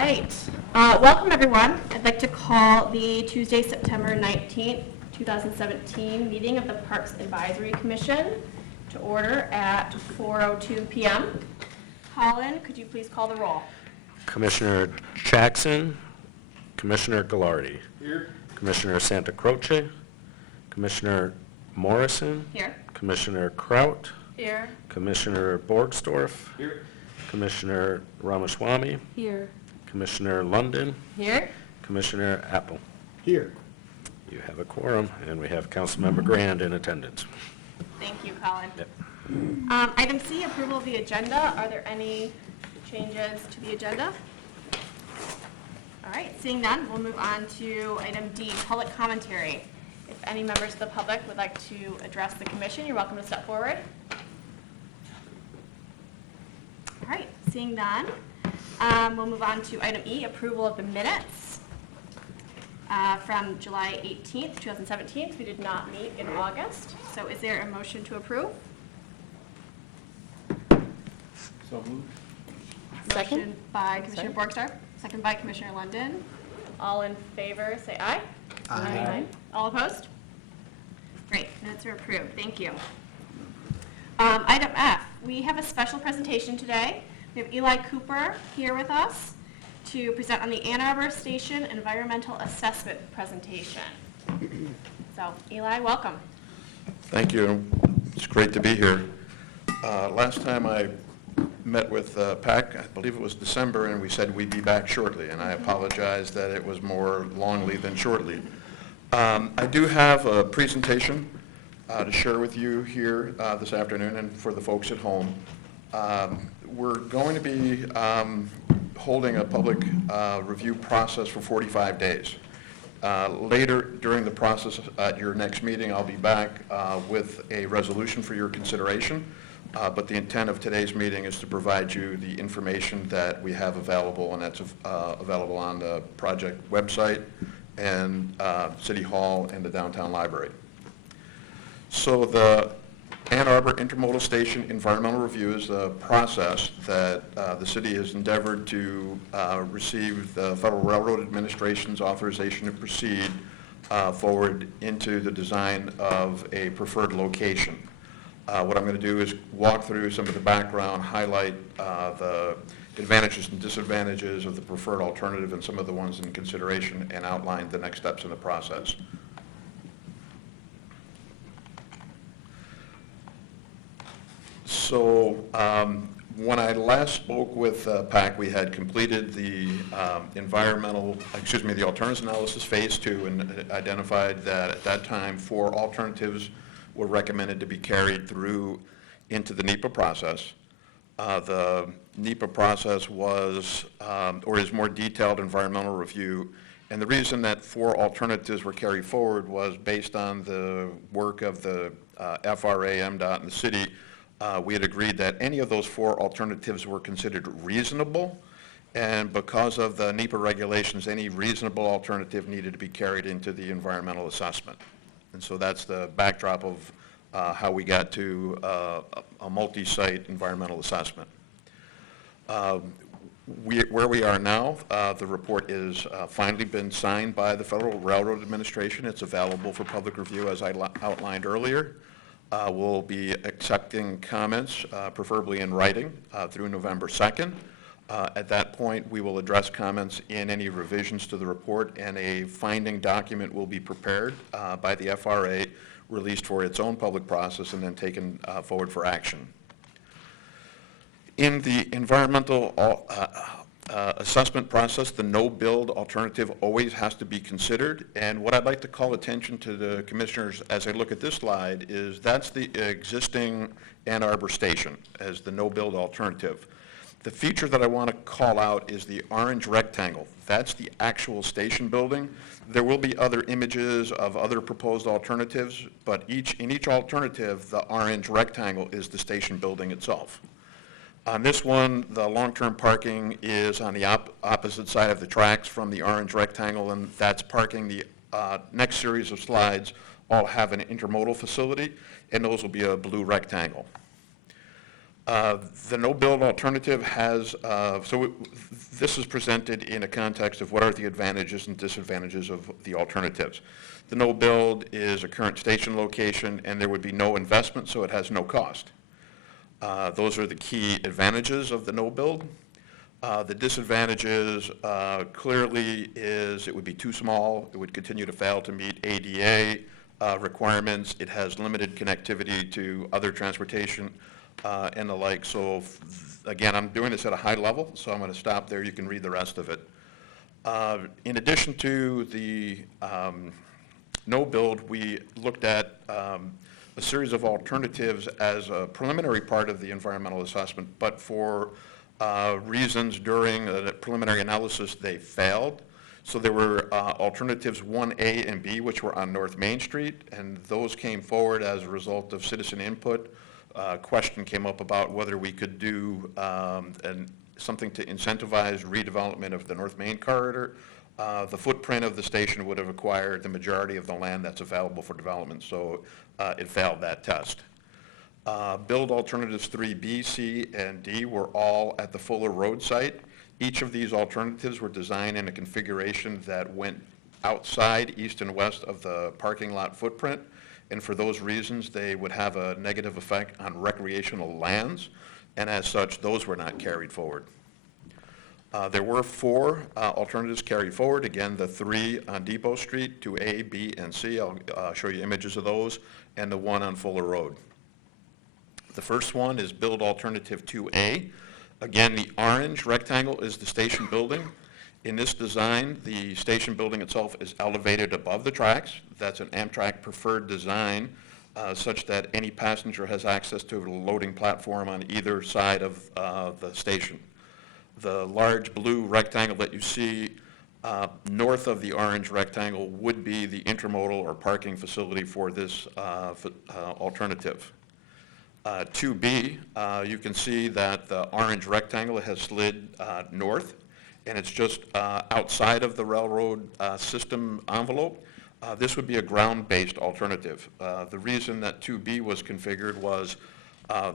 right. Welcome, everyone. I'd like to call the Tuesday, September 19th, 2017 meeting of the Parks Advisory Commission to order at 4:02 p.m. Colin, could you please call the roll? Commissioner Jackson, Commissioner Gallardi. Here. Commissioner Santa Croce, Commissioner Morrison. Here. Commissioner Kraut, Here. Commissioner Borgsdorf, Here. Commissioner Ramaswamy, Here. Commissioner London, Here. Commissioner Apple. Here. You have a quorum, and we have Councilmember Grand in attendance. Thank you, Colin. Yep. Item C, approval of the agenda. Are there any changes to the agenda? All right, seeing none, we'll move on to item D, public commentary. If any members of the public would like to address the commission, you're welcome to step forward. All right, seeing none, we'll move on to item E, approval of the minutes from July 18th, 2017. We did not meet in August, so is there a motion to approve? So moved. Second. Motion by Commissioner Borgsdorf, second by Commissioner London. All in favor, say aye. Aye. All opposed? Great, minutes are approved, thank you. Item F, we have a special presentation today. We have Eli Cooper here with us to present on the Ann Arbor Station Environmental Assessment presentation. So, Eli, welcome. Thank you. It's great to be here. Last time I met with PAC, I believe it was December, and we said we'd be back shortly, and I apologize that it was more longly than shortly. I do have a presentation to share with you here this afternoon and for the folks at home. We're going to be holding a public review process for 45 days. Later during the process at your next meeting, I'll be back with a resolution for your consideration. But the intent of today's meeting is to provide you the information that we have available, and that's available on the project website and City Hall and the downtown library. So the Ann Arbor Intermodal Station Environmental Review is the process that the city has endeavored to receive the Federal Railroad Administration's authorization to proceed forward into the design of a preferred location. What I'm going to do is walk through some of the background, highlight the advantages and disadvantages of the preferred alternative and some of the ones in consideration, and outline the next steps in the process. So when I last spoke with PAC, we had completed the the alternatives analysis phase 2, and identified that at that time 4 alternatives were recommended to be carried through into the NEPA process. The NEPA process was, or is more detailed environmental review, and the reason that 4 alternatives were carried forward was based on the work of the FRA, MDOT, and the city. We had agreed that any of those 4 alternatives were considered reasonable, and because of the NEPA regulations, any reasonable alternative needed to be carried into the environmental assessment. And so that's the backdrop of how we got to a multi-site environmental assessment. Where we are now, the report is finally been signed by the Federal Railroad Administration. It's available for public review, as I outlined earlier. We'll be accepting comments, preferably in writing, through November 2nd. At that point, we will address comments in any revisions to the report, and a finding document will be prepared by the FRA, released for its own public process, and then taken forward for action. In the environmental assessment process, the no-build alternative always has to be considered, and what I'd like to call attention to the commissioners as I look at this slide is that's the existing Ann Arbor Station as the no-build alternative. The feature that I want to call out is the orange rectangle. That's the actual station building. There will be other images of other proposed alternatives, but in each alternative, the orange rectangle is the station building itself. On this one, the long-term parking is on the opposite side of the tracks from the orange rectangle, and that's parking. The next series of slides all have an intermodal facility, and those will be a blue rectangle. The no-build alternative has, this is presented in a context of what are the advantages and disadvantages of the alternatives. The no-build is a current station location, and there would be no investment, so it has no cost. Those are the key advantages of the no-build. The disadvantages clearly is it would be too small, it would continue to fail to meet ADA requirements, it has limited connectivity to other transportation and the like. So again, I'm doing this at a high level, so I'm going to stop there. You can read the rest of it. In addition to the no build, we looked at a series of alternatives as a preliminary part of the environmental assessment, but for reasons during the preliminary analysis, they failed. So there were alternatives 1A and B, which were on North Main Street, and those came forward as a result of citizen input. Question came up about whether we could do something to incentivize redevelopment of the North Main corridor. The footprint of the station would have acquired the majority of the land that's available for development, so it failed that test. Build alternatives 3B, C, and D were all at the Fuller Road site. Each of these alternatives were designed in a configuration that went outside east and west of the parking lot footprint, and for those reasons, they would have a negative effect on recreational lands, and as such, those were not carried forward. There were 4 alternatives carried forward. Again, the 3 on Depot Street, 2A, B, and C. I'll show you images of those, and the 1 on Fuller Road. The first one is build alternative 2A. Again, the orange rectangle is the station building. In this design, the station building itself is elevated above the tracks. That's an Amtrak preferred design such that any passenger has access to a loading platform on either side of the station. The large blue rectangle that you see north of the orange rectangle would be the intermodal or parking facility for this alternative. 2B, you can see that the orange rectangle has slid north, and it's just outside of the railroad system envelope. This would be a ground-based alternative. The reason that 2B was configured was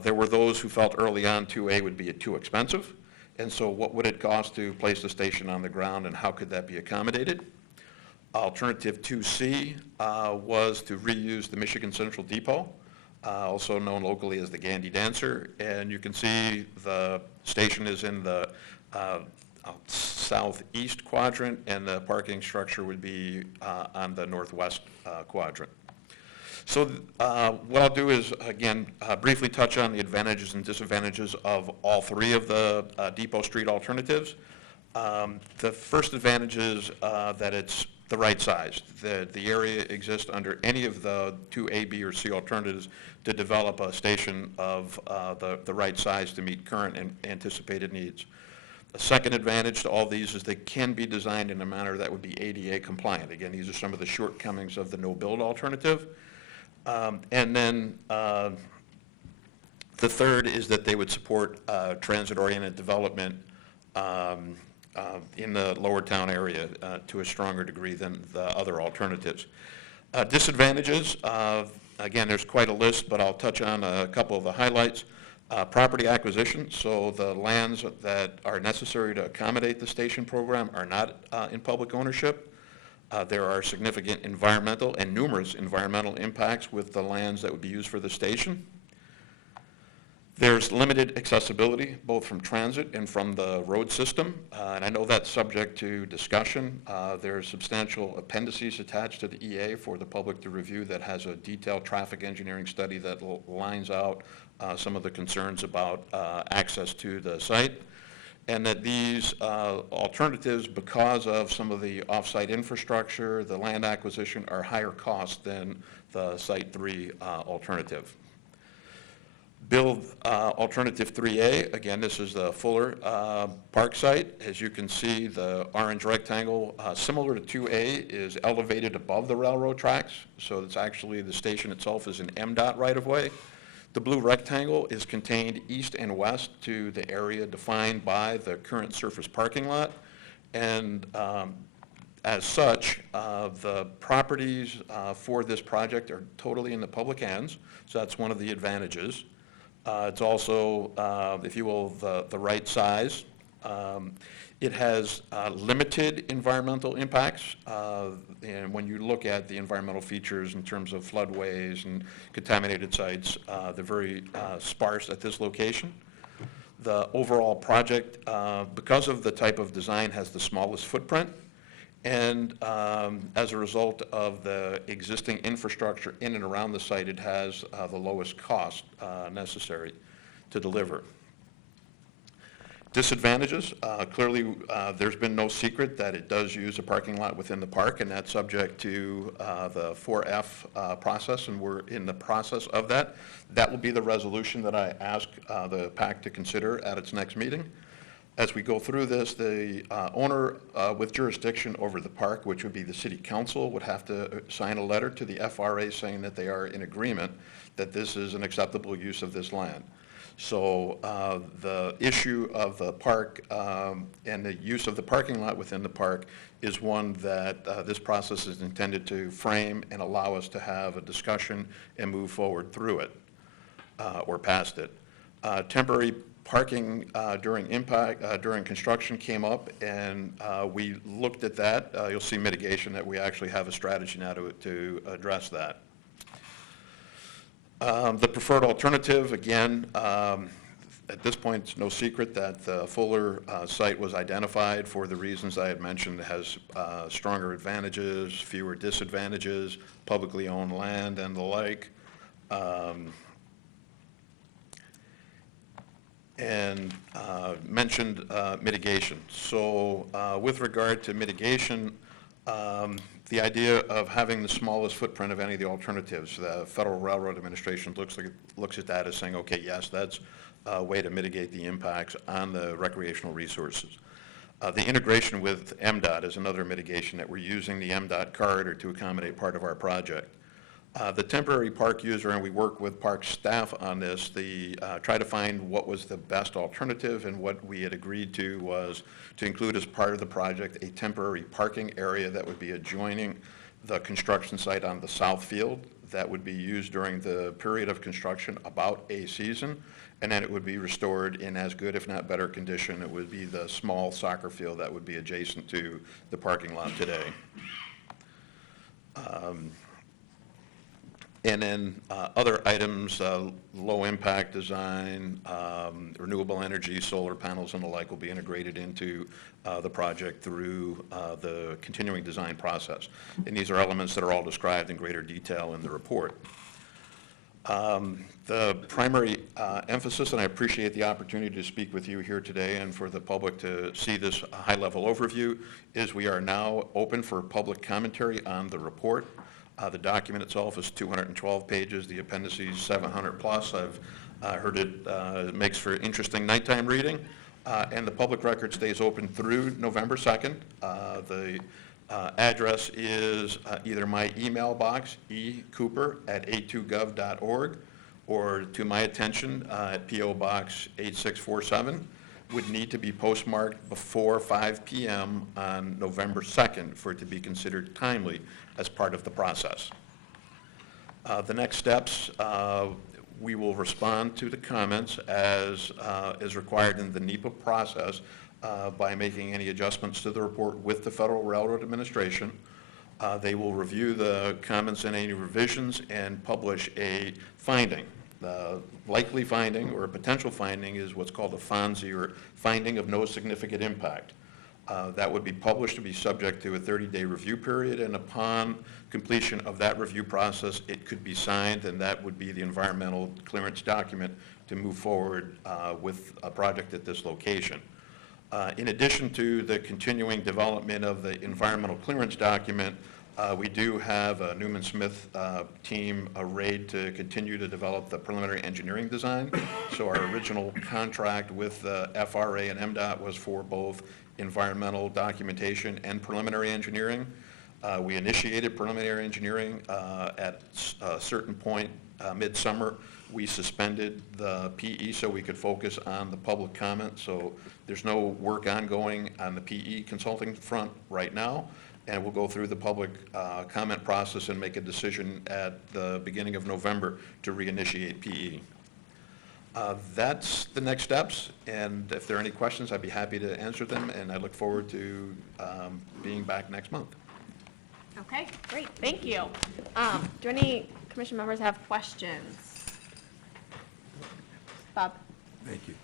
there were those who felt early on 2A would be too expensive, and so what would it cost to place the station on the ground, and how could that be accommodated? Alternative 2C was to reuse the Michigan Central Depot, also known locally as the Gandy Dancer, and you can see the station is in the southeast quadrant, and the parking structure would be on the northwest quadrant. So what I'll do is, again, briefly touch on the advantages and disadvantages of all 3 of the Depot Street alternatives. The first advantage is that it's the right size. The area exists under any of the 2A, B, or C alternatives to develop a station of the right size to meet current and anticipated needs. The second advantage to all these is they can be designed in a manner that would be ADA compliant. Again, these are some of the shortcomings of the no-build alternative. And then the third is that they would support transit-oriented development in the lower town area to a stronger degree than the other alternatives. Disadvantages, again, there's quite a list, but I'll touch on a couple of the highlights. Property acquisition, so the lands that are necessary to accommodate the station program are not in public ownership. There are significant environmental and numerous environmental impacts with the lands that would be used for the station. There's limited accessibility, both from transit and from the road system, and I know that's subject to discussion. There's substantial appendices attached to the EA for the public to review that has a detailed traffic engineering study that lines out some of the concerns about access to the site, and that these alternatives, because of some of the off-site infrastructure, the land acquisition, are higher cost than the Site 3 alternative. Build alternative 3A, again, this is the Fuller Park site. As you can see, the orange rectangle, similar to 2A, is elevated above the railroad tracks, so it's actually, the station itself is an MDOT right-of-way. The blue rectangle is contained east and west to the area defined by the current surface parking lot, and as such, the properties for this project are totally in the public hands, so that's one of the advantages. It's also, if you will, the right size. It has limited environmental impacts, and when you look at the environmental features in terms of floodways and contaminated sites, they're very sparse at this location. The overall project, because of the type of design, has the smallest footprint, and as a result of the existing infrastructure in and around the site, it has the lowest cost necessary to deliver. Disadvantages, clearly there's been no secret that it does use a parking lot within the park, and that's subject to the 4F process, and we're in the process of that. That will be the resolution that I ask the PAC to consider at its next meeting. As we go through this, the owner with jurisdiction over the park, which would be the city council, would have to sign a letter to the FRA saying that they are in agreement that this is an acceptable use of this land. So the issue of the park and the use of the parking lot within the park is one that this process is intended to frame and allow us to have a discussion and move forward through it or past it. Temporary parking during construction came up, and we looked at that. You'll see mitigation, that we actually have a strategy now to address that. The preferred alternative, again, at this point, it's no secret that the Fuller site was identified for the reasons I had mentioned. It has stronger advantages, fewer disadvantages, publicly owned land and the like. And mentioned mitigation. So with regard to mitigation, the idea of having the smallest footprint of any of the alternatives, the Federal Railroad Administration looks at that as saying, okay, yes, that's a way to mitigate the impacts on the recreational resources. The integration with MDOT is another mitigation, that we're using the MDOT corridor to accommodate part of our project. The temporary park user, and we work with park staff on this, try to find what was the best alternative, and what we had agreed to was to include as part of the project a temporary parking area that would be adjoining the construction site on the south field, that would be used during the period of construction, about a season, and then it would be restored in as good, if not better condition. It would be the small soccer field that would be adjacent to the parking lot today. And then other items, low impact design, renewable energy, solar panels and the like, will be integrated into the project through the continuing design process. And these are elements that are all described in greater detail in the report. The primary emphasis, and I appreciate the opportunity to speak with you here today and for the public to see this high-level overview, is we are now open for public commentary on the report. The document itself is 212 pages, the appendices 700 plus. I've heard it makes for interesting nighttime reading, and the public record stays open through November 2nd. The address is either my email box, ecooper@a2gov.org, or to my attention at P.O. Box 8647. Would need to be postmarked before 5 p.m. on November 2nd for it to be considered timely as part of the process. The next steps, we will respond to the comments as is required in the NEPA process by making any adjustments to the report with the Federal Railroad Administration. They will review the comments and any revisions and publish a finding. The likely finding or a potential finding is what's called a FONSI, or finding of no significant impact. That would be published to be subject to a 30-day review period, and upon completion of that review process, it could be signed, and that would be the environmental clearance document to move forward with a project at this location. In addition to the continuing development of the environmental clearance document, we do have a Newman Smith team arrayed to continue to develop the preliminary engineering design. So our original contract with the FRA and MDOT was for both environmental documentation and preliminary engineering. We initiated preliminary engineering at a certain point midsummer. We suspended the PE so we could focus on the public comment. So there's no work ongoing on the PE consulting front right now. And we'll go through the public comment process and make a decision at the beginning of November to reinitiate PE. That's the next steps, and if there are any questions, I'd be happy to answer them, and I look forward to being back next month. Okay, great, thank you. Do any commission members have questions? Bob? Thank you.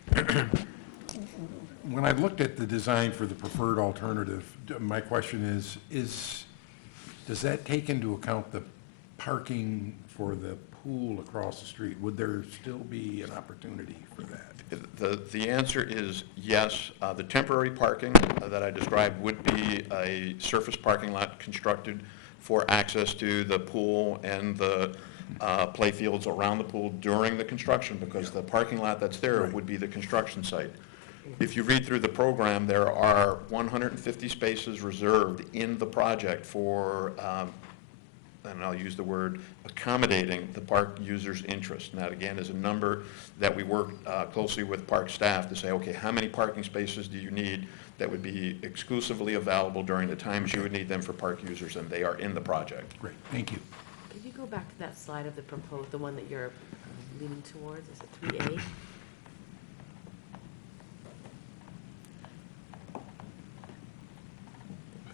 When I looked at the design for the preferred alternative, my question is, does that take into account the parking for the pool across the street? Would there still be an opportunity for that? The answer is yes. The temporary parking that I described would be a surface parking lot constructed for access to the pool and the play fields around the pool during the construction, because the parking lot that's there would be the construction site. If you read through the program, there are 150 spaces reserved in the project for, and I'll use the word, accommodating the park users' interest. And that, again, is a number that we work closely with park staff to say, okay, how many parking spaces do you need that would be exclusively available during the times you would need them for park users, and they are in the project. Great, thank you. Could you go back to that slide of the proposed, the one that you're leaning towards? Is it 3A?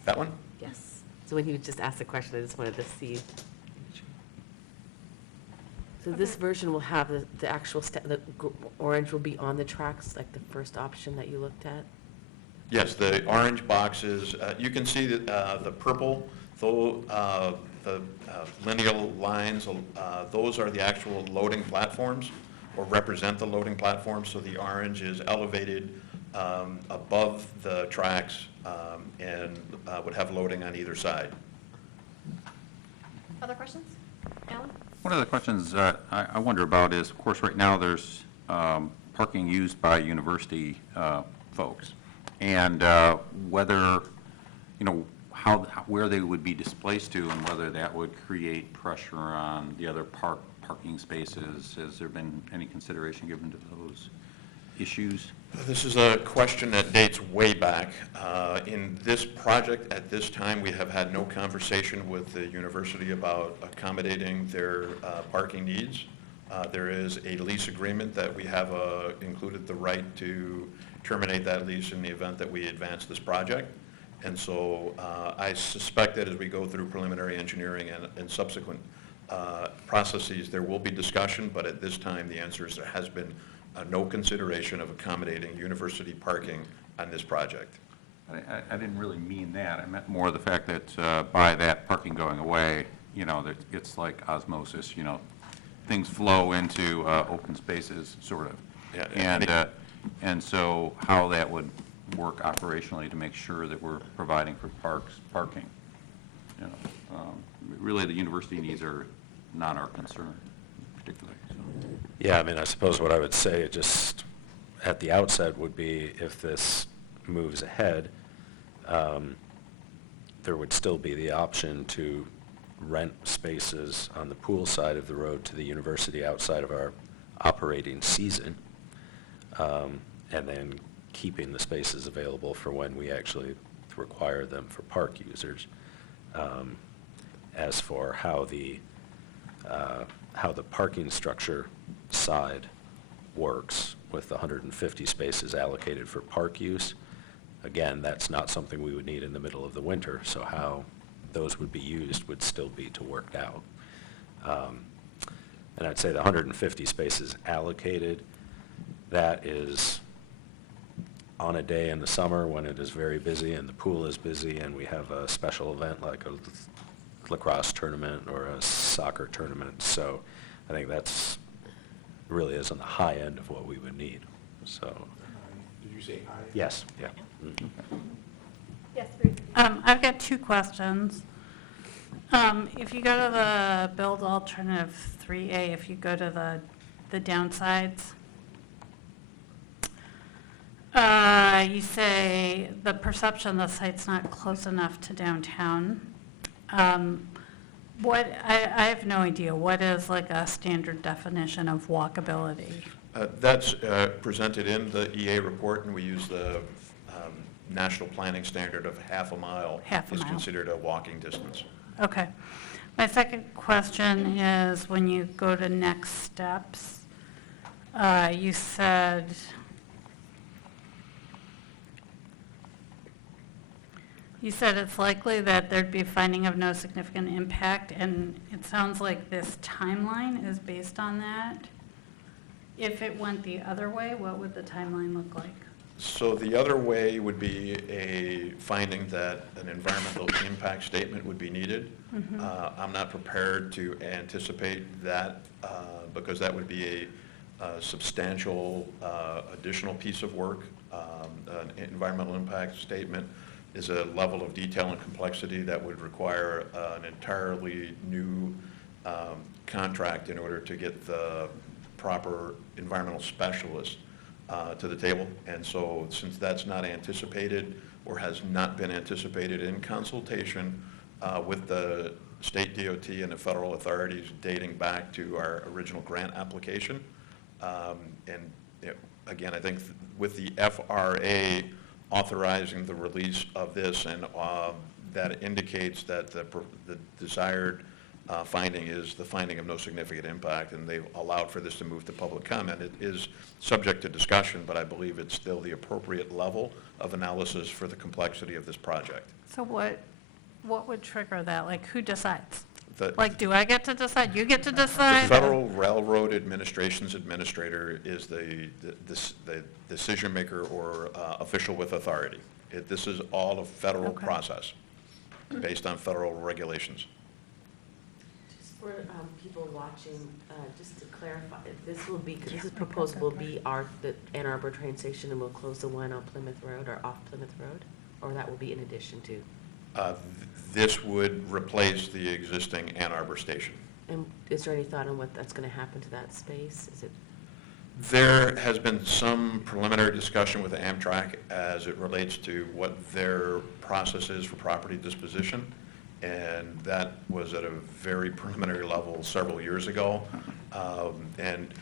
That one? Yes. So when you just asked the question, I just wanted to see. So this version will have the actual, the orange will be on the tracks, like the first option that you looked at? Yes, the orange boxes, you can see that the purple, though, the lineal lines, those are the actual loading platforms, or represent the loading platforms. So the orange is elevated above the tracks and would have loading on either side. Other questions? Alan? One of the questions I wonder about is, of course, right now there's parking used by university folks, and whether, you know, where they would be displaced to, and whether that would create pressure on the other parking spaces. Has there been any consideration given to those issues? This is a question that dates way back. In this project, at this time, we have had no conversation with the university about accommodating their parking needs. There is a lease agreement that we have included the right to terminate that lease in the event that we advance this project. And so I suspect that as we go through preliminary engineering and subsequent processes, there will be discussion, but at this time, the answer is there has been no consideration of accommodating university parking on this project. I didn't really mean that. I meant more the fact that by that parking going away, you know, that it's like osmosis, you know, things flow into open spaces, sort of. Yeah. And so how that would work operationally to make sure that we're providing for parking. You know, really the university needs are not our concern particularly. So. Yeah, I mean, I suppose what I would say just at the outset would be, if this moves ahead, there would still be the option to rent spaces on the pool side of the road to the university outside of our operating season, and then keeping the spaces available for when we actually require them for park users. As for how the parking structure side works with the 150 spaces allocated for park use, again, that's not something we would need in the middle of the winter, so how those would be used would still be to work out. And I'd say the 150 spaces allocated, that is on a day in the summer when it is very busy and the pool is busy and we have a special event like a lacrosse tournament or a soccer tournament. So I think that's really is on the high end of what we would need. So. Did you say aye? Yes, yeah. Mm-hmm. Yes, Ruth. I've got two questions. If you go to the build alternative 3A, if you go to the downsides, you say the perception the site's not close enough to downtown. I have no idea, what is like a standard definition of walkability? That's presented in the EA report, and we use the national planning standard of half a mile. Half a is mile. considered a walking distance. Okay. My second question is, when you go to next steps, you said, it's likely that there'd be a finding of no significant impact, and it sounds like this timeline is based on that. If it went the other way, what would the timeline look like? So the other way would be a finding that an environmental impact statement would be needed. I'm not prepared to anticipate that because that would be a substantial additional piece of work. An environmental impact statement is a level of detail and complexity that would require an entirely new contract in order to get the proper environmental specialist to the table. And so since that's not anticipated or has not been anticipated in consultation with the state DOT and the federal authorities dating back to our original grant application, again, I think with the FRA authorizing the release of this, and that indicates that the desired finding is the finding of no significant impact, and they've allowed for this to move to public comment. It is subject to discussion, but I believe it's still the appropriate level of analysis for the complexity of this project. So what would trigger that? Like, who decides? The- Like, do I get to decide? You get to The decide? Federal Railroad Administration's administrator is the decision maker or official with authority. This is all a federal Okay. process based on federal regulations. Just for people watching, just to clarify, this proposal will be the Ann Arbor train station, and we'll close the one on Plymouth Road or off Plymouth Road? Or that will be in addition to? This would replace the existing Ann Arbor station. And is there any thought on what that's going to happen to that space? Is it? There has been some preliminary discussion with Amtrak as it relates to what their process is for property disposition, and that was at a very preliminary level several years ago. And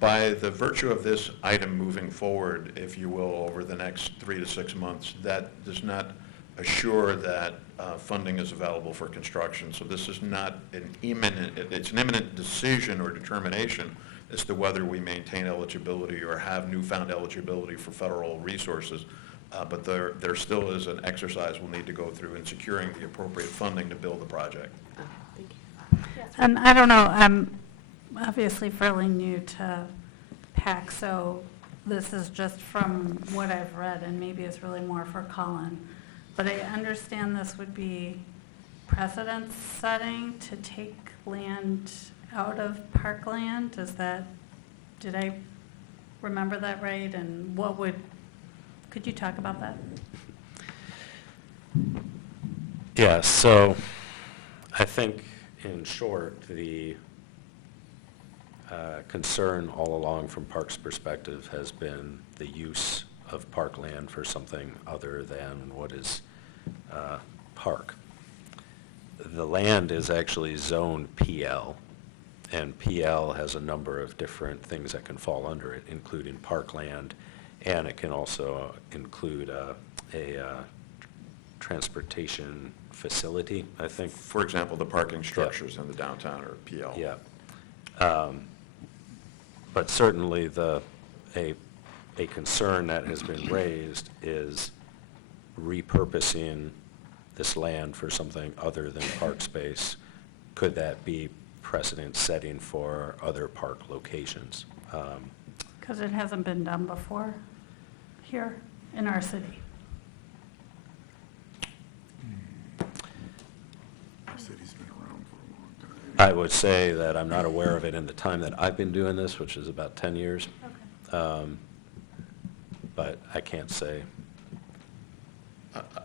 by the virtue of this item moving forward, if you will, over the next 3 to 6 months, that does not assure that funding is available for construction. So this is not it's an imminent decision or determination as to whether we maintain eligibility or have newfound eligibility for federal resources. But there still is an exercise we'll need to go through in securing the appropriate funding to build the project. Oh, thank you. And I don't know, I'm obviously fairly new to PAC, so this is just from what I've read, and maybe it's really more for Colin. But I understand this would be precedent setting to take land out of parkland. Did I remember that right? And could you talk about that? Yeah, so I think in short, the concern all along from Park's perspective has been the use of parkland for something other than what is park. The land is actually zoned PL, and PL has a number of different things that can fall under it, including parkland, and it can also include a transportation facility, I think. For example, the parking structures in the downtown or PL. Yeah. But certainly a concern that has been raised is repurposing this land for something other than park space. Could that be precedent setting for other park locations? Because it hasn't been done before here in our city. Our city's been around for a long time. I would say that I'm not aware of it in the time that I've been doing this, which is about 10 years. Okay. But I can't say.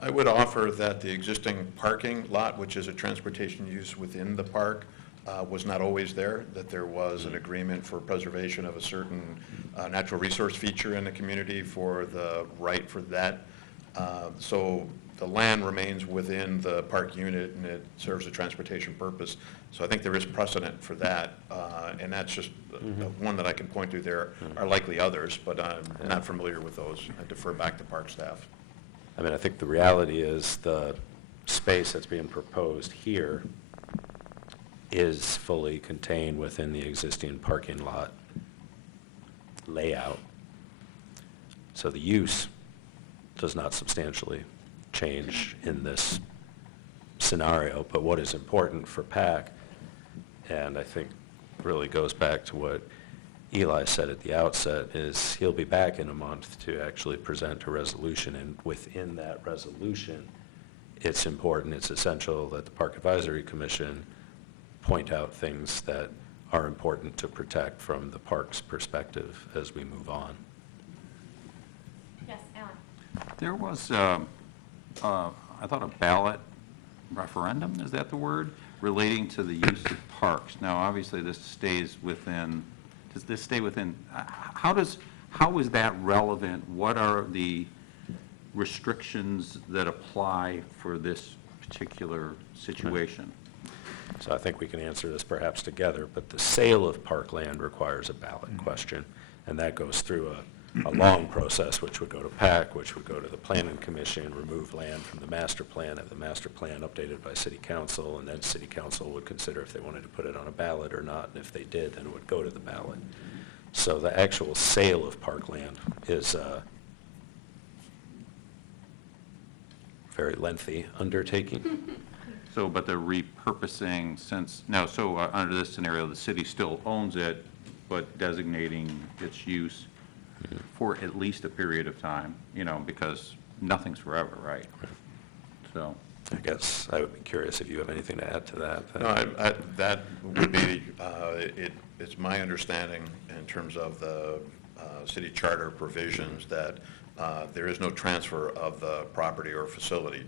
I would offer that the existing parking lot, which is a transportation use within the park, was not always there, that there was an agreement for preservation of a certain natural resource feature in the community for the right for that. So the land remains within the park unit, and it serves a transportation purpose. So I think there is precedent for that, and that's just one that I can point to. There are likely others, but I'm not familiar with those. I defer back to park staff. I mean, I think the reality is the space that's being proposed here is fully contained within the existing parking lot. layout. So the use does not substantially change in this scenario, but what is important for PAC, and I think really goes back to what Eli said at the outset, is he'll be back in a month to actually present a resolution, and within that resolution, it's important, it's essential that the Park Advisory Commission point out things that are important to protect from the park's perspective as we move on. Yes, Alan? There was, I thought, a ballot referendum, is that the word, relating to the use of parks. Now, obviously, this stays within, does this stay within, how is that relevant? What are the restrictions that apply for this particular situation? So I think we can answer this perhaps together, but the sale of parkland requires a ballot question, and that goes through a long process, which would go to PAC, which would go to the Planning Commission, remove land from the master plan, have the master plan updated by City Council, and then City Council would consider if they wanted to put it on a ballot or not, and if they did, then it would go to the ballot. So the actual sale of parkland is a very lengthy undertaking. So, but the repurposing since, now, so under this scenario, the city still owns it, but designating its use for at least a period of time, you know, because nothing's forever, right? So, I guess I would be curious if you have anything to add to that. No, that would be, it's my understanding in terms of the city charter provisions that there is no transfer of the property or facility.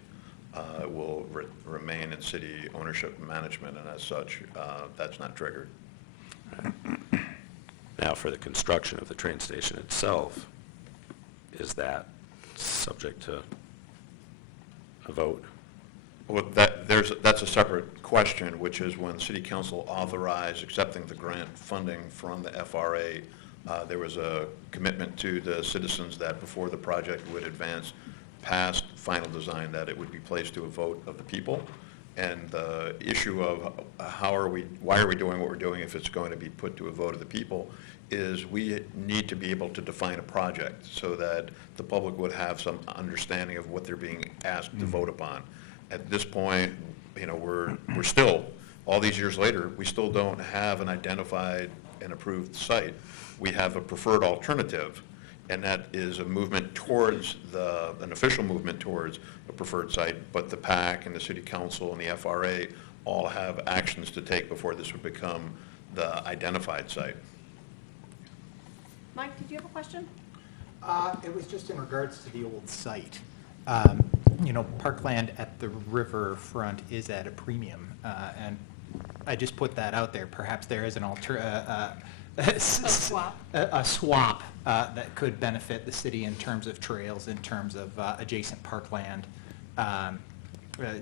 It will remain in city ownership and management, and as such, that's not triggered. Now, for the construction of the train station itself, is that subject to a vote? Well, that's a separate question, which is when City Council authorized accepting the grant funding from the FRA, there was a commitment to the citizens that before the project would advance past final design, that it would be placed to a vote of the people. And the issue of why are we doing what we're doing if it's going to be put to a vote of the people, is we need to be able to define a project so that the public would have some understanding of what they're being asked to vote upon. At this point, you know, we're still, all these years later, we still don't have an identified and approved site. We have a preferred alternative, and that is a movement towards an official movement towards a preferred site, but the PAC and the City Council and the FRA all have actions to take before this would become the identified site. Mike, did you have a question? It was just in regards to the old site. You know, parkland at the riverfront is at a premium, and I just put that out there. Perhaps there is an swap. a swap that could benefit the city in terms of trails, in terms of adjacent parkland,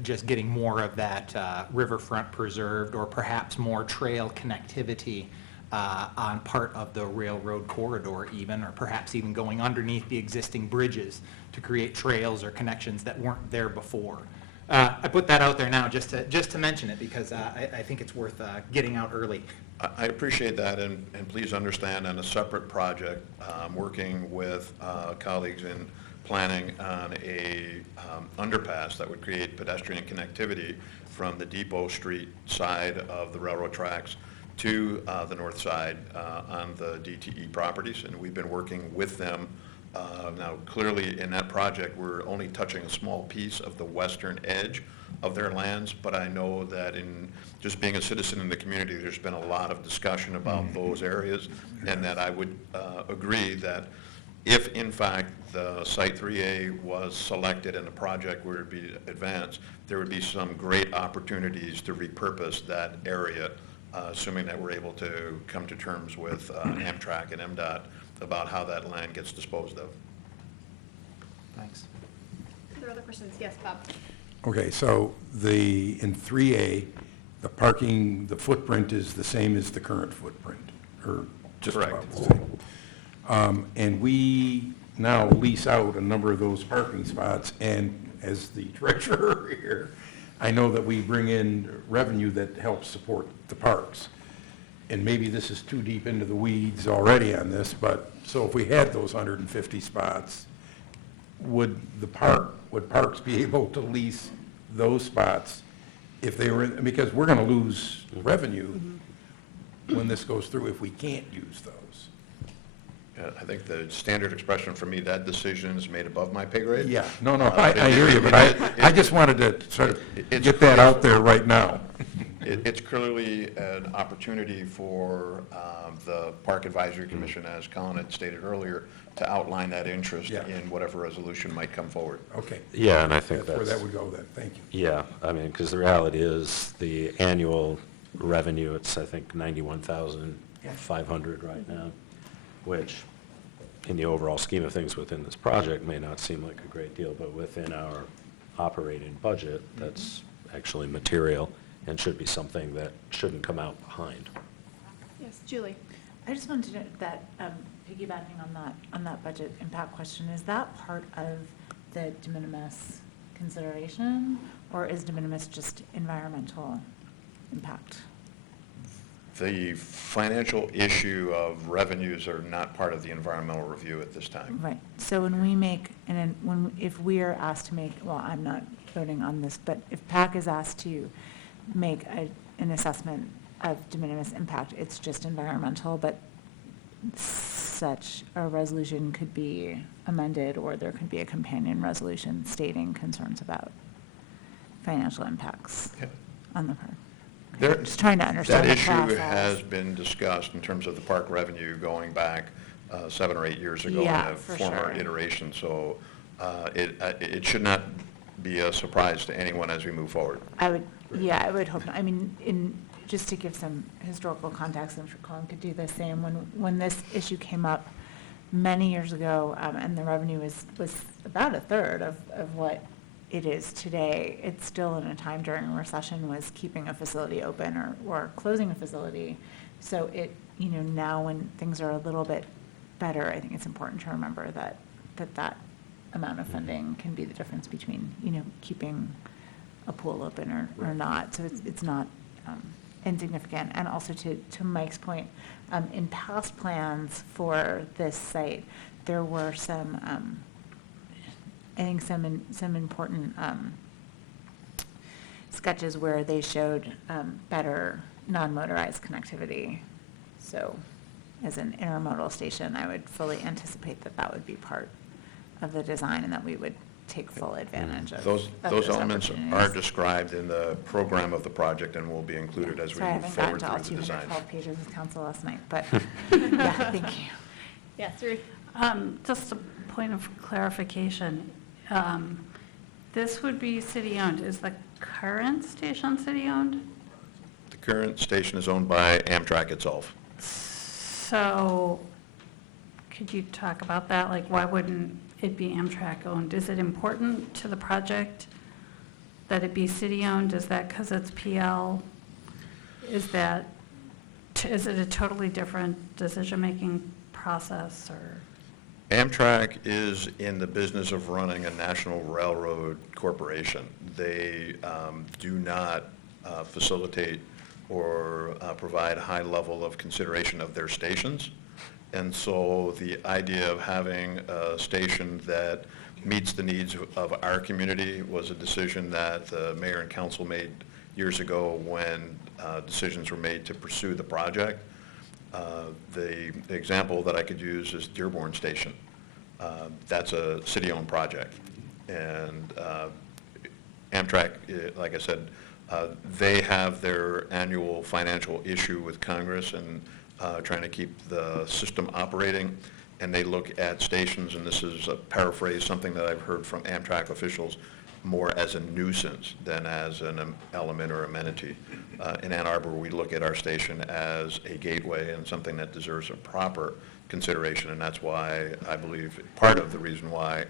just getting more of that riverfront preserved, or perhaps more trail connectivity on part of the railroad corridor even, or perhaps even going underneath the existing bridges to create trails or connections that weren't there before. I put that out there now just to mention it, because I think it's worth getting out early. I appreciate that, and please understand, on a separate project, I'm working with colleagues in planning on a underpass that would create pedestrian connectivity from the Depot Street side of the railroad tracks to the north side on the DTE properties, and we've been working with them. Now, clearly, in that project, we're only touching a small piece of the western edge of their lands, but I know that in just being a citizen in the community, there's been a lot of discussion about those areas, and that I would agree that if, in fact, the Site 3A was selected and the project were to be advanced, there would be some great opportunities to repurpose that area, assuming that we're able to come to terms with Amtrak and MDOT about how that land gets disposed of. Thanks. Are there other questions? Yes, Bob. Okay, so in 3A, the parking, the footprint is the same as the current footprint, or just about Correct. the same. And we now lease out a number of those parking spots, and as the treasurer here, I know that we bring in revenue that helps support the parks. and maybe this is too deep into the weeds already on this, but, so if we had those 150 spots, would Parks be able to lease those spots if they were, because we're going to lose revenue when this goes through if we can't use those. Yeah, I think the standard expression for me, that decision is made above my pay grade. Yeah, no, I hear you, but I just wanted to sort of get that out there right now. It's clearly an opportunity for the Park Advisory Commission, as Colin had stated earlier, to outline that interest Yeah. in whatever resolution might come forward. Okay. Yeah, and I think That's where that's, that would go then, thank you. yeah, I mean, because the reality is, the annual revenue, it's, I think, 91,500 right now, which, in the overall scheme of things within this project, may not seem like a great deal, but within our operating budget, that's actually material, and should be something that shouldn't come out behind. Yes, Julie? I just wanted to know that, piggybacking on that budget impact question, is that part of the de minimis consideration, or is de minimis just environmental impact? The financial issue of revenues are not part of the environmental review at this time. Right, so when we make, if we are asked to make, well, I'm not voting on this, but if PAC is asked to make an assessment of de minimis impact, it's just environmental, but such a resolution could be amended, or there could be a companion resolution stating concerns about financial impacts Yeah. on the park. There- Just trying to understand That the issue process. has been discussed in terms of the park revenue going back 7 or 8 years ago in Yeah, a for former sure. iteration. So it should not be a surprise to anyone as we move forward. I would hope not. I mean, just to give some historical context, I'm sure Colin could do the same, when this issue came up many years ago, and the revenue was about a third of what it is today, it's still in a time during a recession was keeping a facility open or closing a facility. So now when things are a little bit better, I think it's important to remember that amount of funding can be the difference between, keeping a pool open or not. So it's not insignificant. And also to Mike's point, in past plans for this site, there were some, I think some important sketches where they showed better non-motorized connectivity. So as an intermodal station, I would fully anticipate that would be part of the design and that we would take full advantage of Those elements are opportunities. described in the program of the project and will be included as we Sorry, I move haven't gotten forward to through all the design. 212 pages with council last night, but, yeah, thank you. Yes, Ruth? Just a point of clarification. This would be city-owned. Is the current station city-owned? The current station is owned by Amtrak itself. So could you talk about that? Like, why wouldn't it be Amtrak-owned? Is it important to the project that it be city-owned? Is that because it's PL? Is it a totally different decision-making process, or? Amtrak is in the business of running a national railroad corporation. They do not facilitate or provide a high level of consideration of their stations. And so the idea of having a station that meets the needs of our community was a decision that the mayor and council made years ago when decisions were made to pursue the project. The example that I could use is Dearborn Station. That's a city-owned project. And Amtrak, like I said, they have their annual financial issue with Congress and trying to keep the system operating. And they look at stations, and this is a paraphrase, something that I've heard from Amtrak officials, more as a nuisance than as an element or amenity. In Ann Arbor, we look at our station as a gateway and something that deserves a proper consideration, and that's why I believe part of the reason why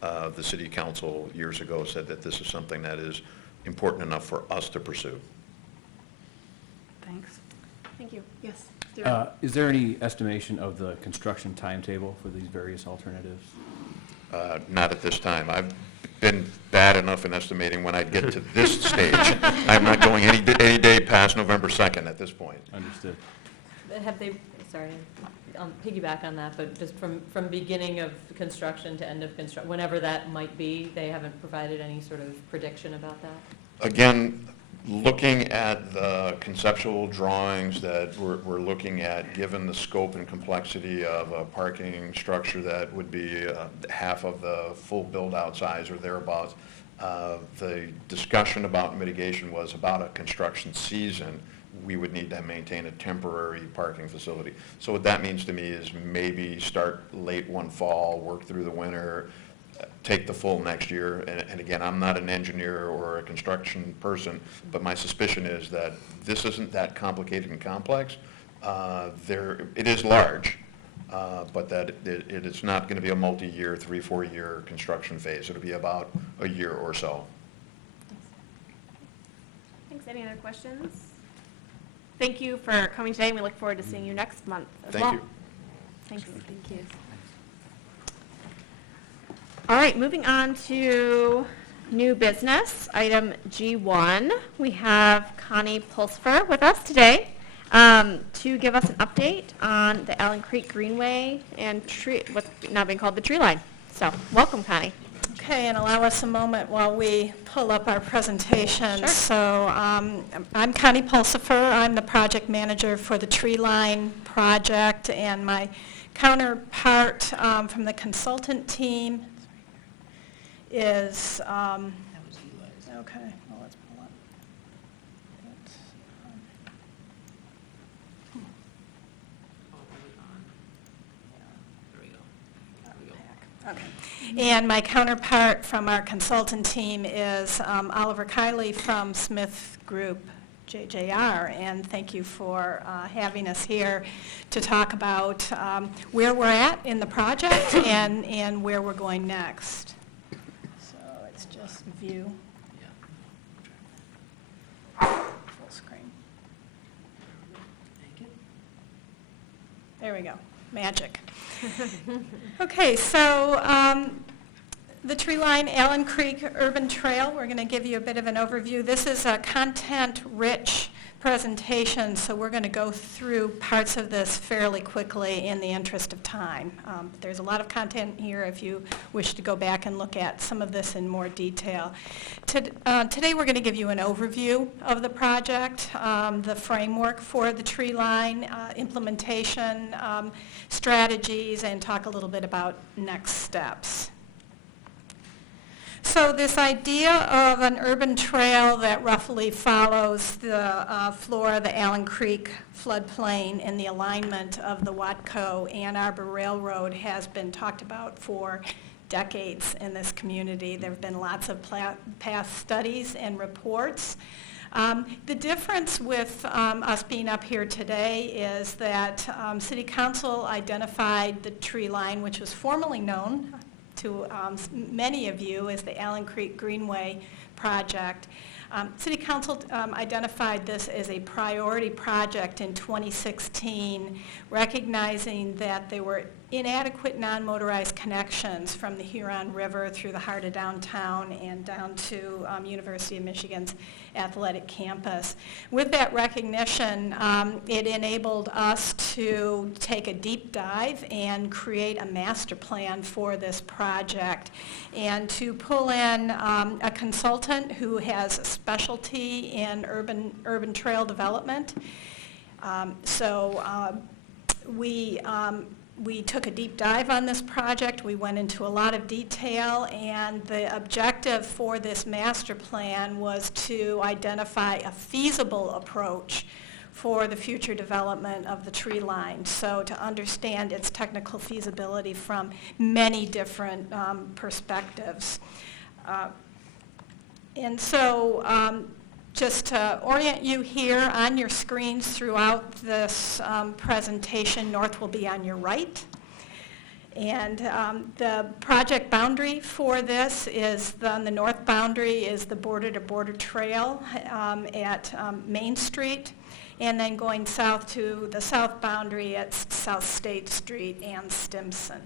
the city council years ago said that this is something that is important enough for us to pursue. Thanks. Thank you. Yes. Stuart? Is there any estimation of the construction timetable for these various alternatives? Not at this time. I've been bad enough in estimating when I get to this stage. I'm not going any day past November 2nd at this point. Understood. have they, sorry, piggyback on that, but just from beginning of construction to end of construction, whenever that might be, they haven't provided any sort of prediction about that? Again, looking at the conceptual drawings that we're looking at, given the scope and complexity of a parking structure that would be half of the full build-out size or thereabouts, the discussion about mitigation was about a construction season. We would need to maintain a temporary parking facility. So what that means to me is maybe start late one fall, work through the winter, take the full next year. And again, I'm not an engineer or a construction person, but my suspicion is that this isn't that complicated and complex. It is large, but that it is not going to be a multi-year, 3-4 year construction phase. It'll be about a year or so. Thanks. Any other questions? Thank you for coming today, and we look forward to seeing you next month as well. Thank you. Thanks. Thank you. All right, moving on to new business, item G1. We have Connie Pulsfer with us today to give us an update on the Allen Creek Greenway and what's now being called the tree line. So, welcome, Connie. Okay, and allow us a moment while we pull up our presentation. Sure. So I'm Connie Pulsifer. I'm the project manager for the Tree Line project, and my counterpart from the consultant team is, okay, well, let's pull up. Okay. And my counterpart from our consultant team is Oliver Kiley from Smith Group, JJR, and thank you for having us here to talk about where we're at in the project and where we're going next. So it's just view. Full screen. There we go. Magic. Okay, so the Tree Line Allen Creek Urban Trail, we're going to give you a bit of an overview. This is a content-rich presentation, so we're going to go through parts of this fairly quickly in the interest of time. There's a lot of content here if you wish to go back and look at some of this in more detail. Today we're going to give you an overview of the project, the framework for the tree line, implementation, strategies, and talk a little bit about next steps. So this idea of an urban trail that roughly follows the floor of the Allen Creek floodplain and the alignment of the Watco Ann Arbor Railroad has been talked about for decades in this community. There have been lots of past studies and reports. The difference with us being up here today is that City Council identified the tree line, which was formerly known to many of you as the Allen Creek Greenway project. City Council identified this as a priority project in 2016, recognizing that there were inadequate non-motorized connections from the Huron River through the heart of downtown and down to University of Michigan's athletic campus. With that recognition, it enabled us to take a deep dive and create a master plan for this project and to pull in a consultant who has a specialty in urban trail development. We took a deep dive on this project. We went into a lot of detail, and the objective for this master plan was to identify a feasible approach for the future development of the tree line, so to understand its technical feasibility from many different perspectives. Just to orient you here on your screens throughout this presentation, north will be on your right. And the project boundary for this is, on the north boundary is the border-to-border trail at Main Street, and then going south to the south boundary at South State Street and Stimson.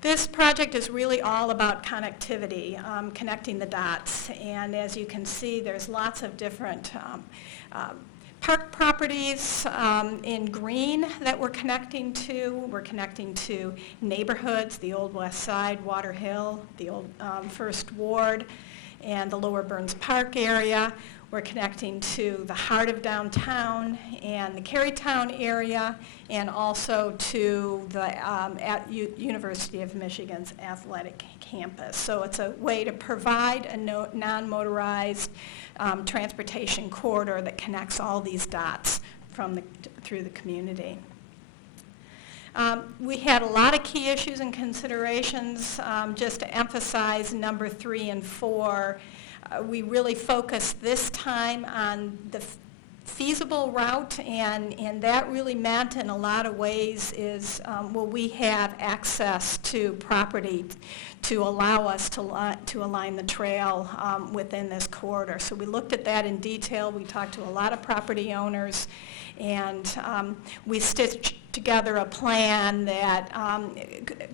This project is really all about connectivity, connecting the dots. And as you can see, there's lots of different Park properties in green that we're connecting to neighborhoods, the Old West Side, Water Hill, the Old First Ward, and the Lower Burns Park area. We're connecting to the heart of downtown and the Carytown area, and also to the University of Michigan's athletic campus. So it's a way to provide a non-motorized transportation corridor that connects all these dots through the community. We had a lot of key issues and considerations. Just to emphasize number 3 and 4, we really focused this time on the feasible route, and that really meant in a lot of ways is, will we have access to property to allow us to align the trail within this corridor. So we looked at that in detail. We talked to a lot of property owners, and we stitched together a plan that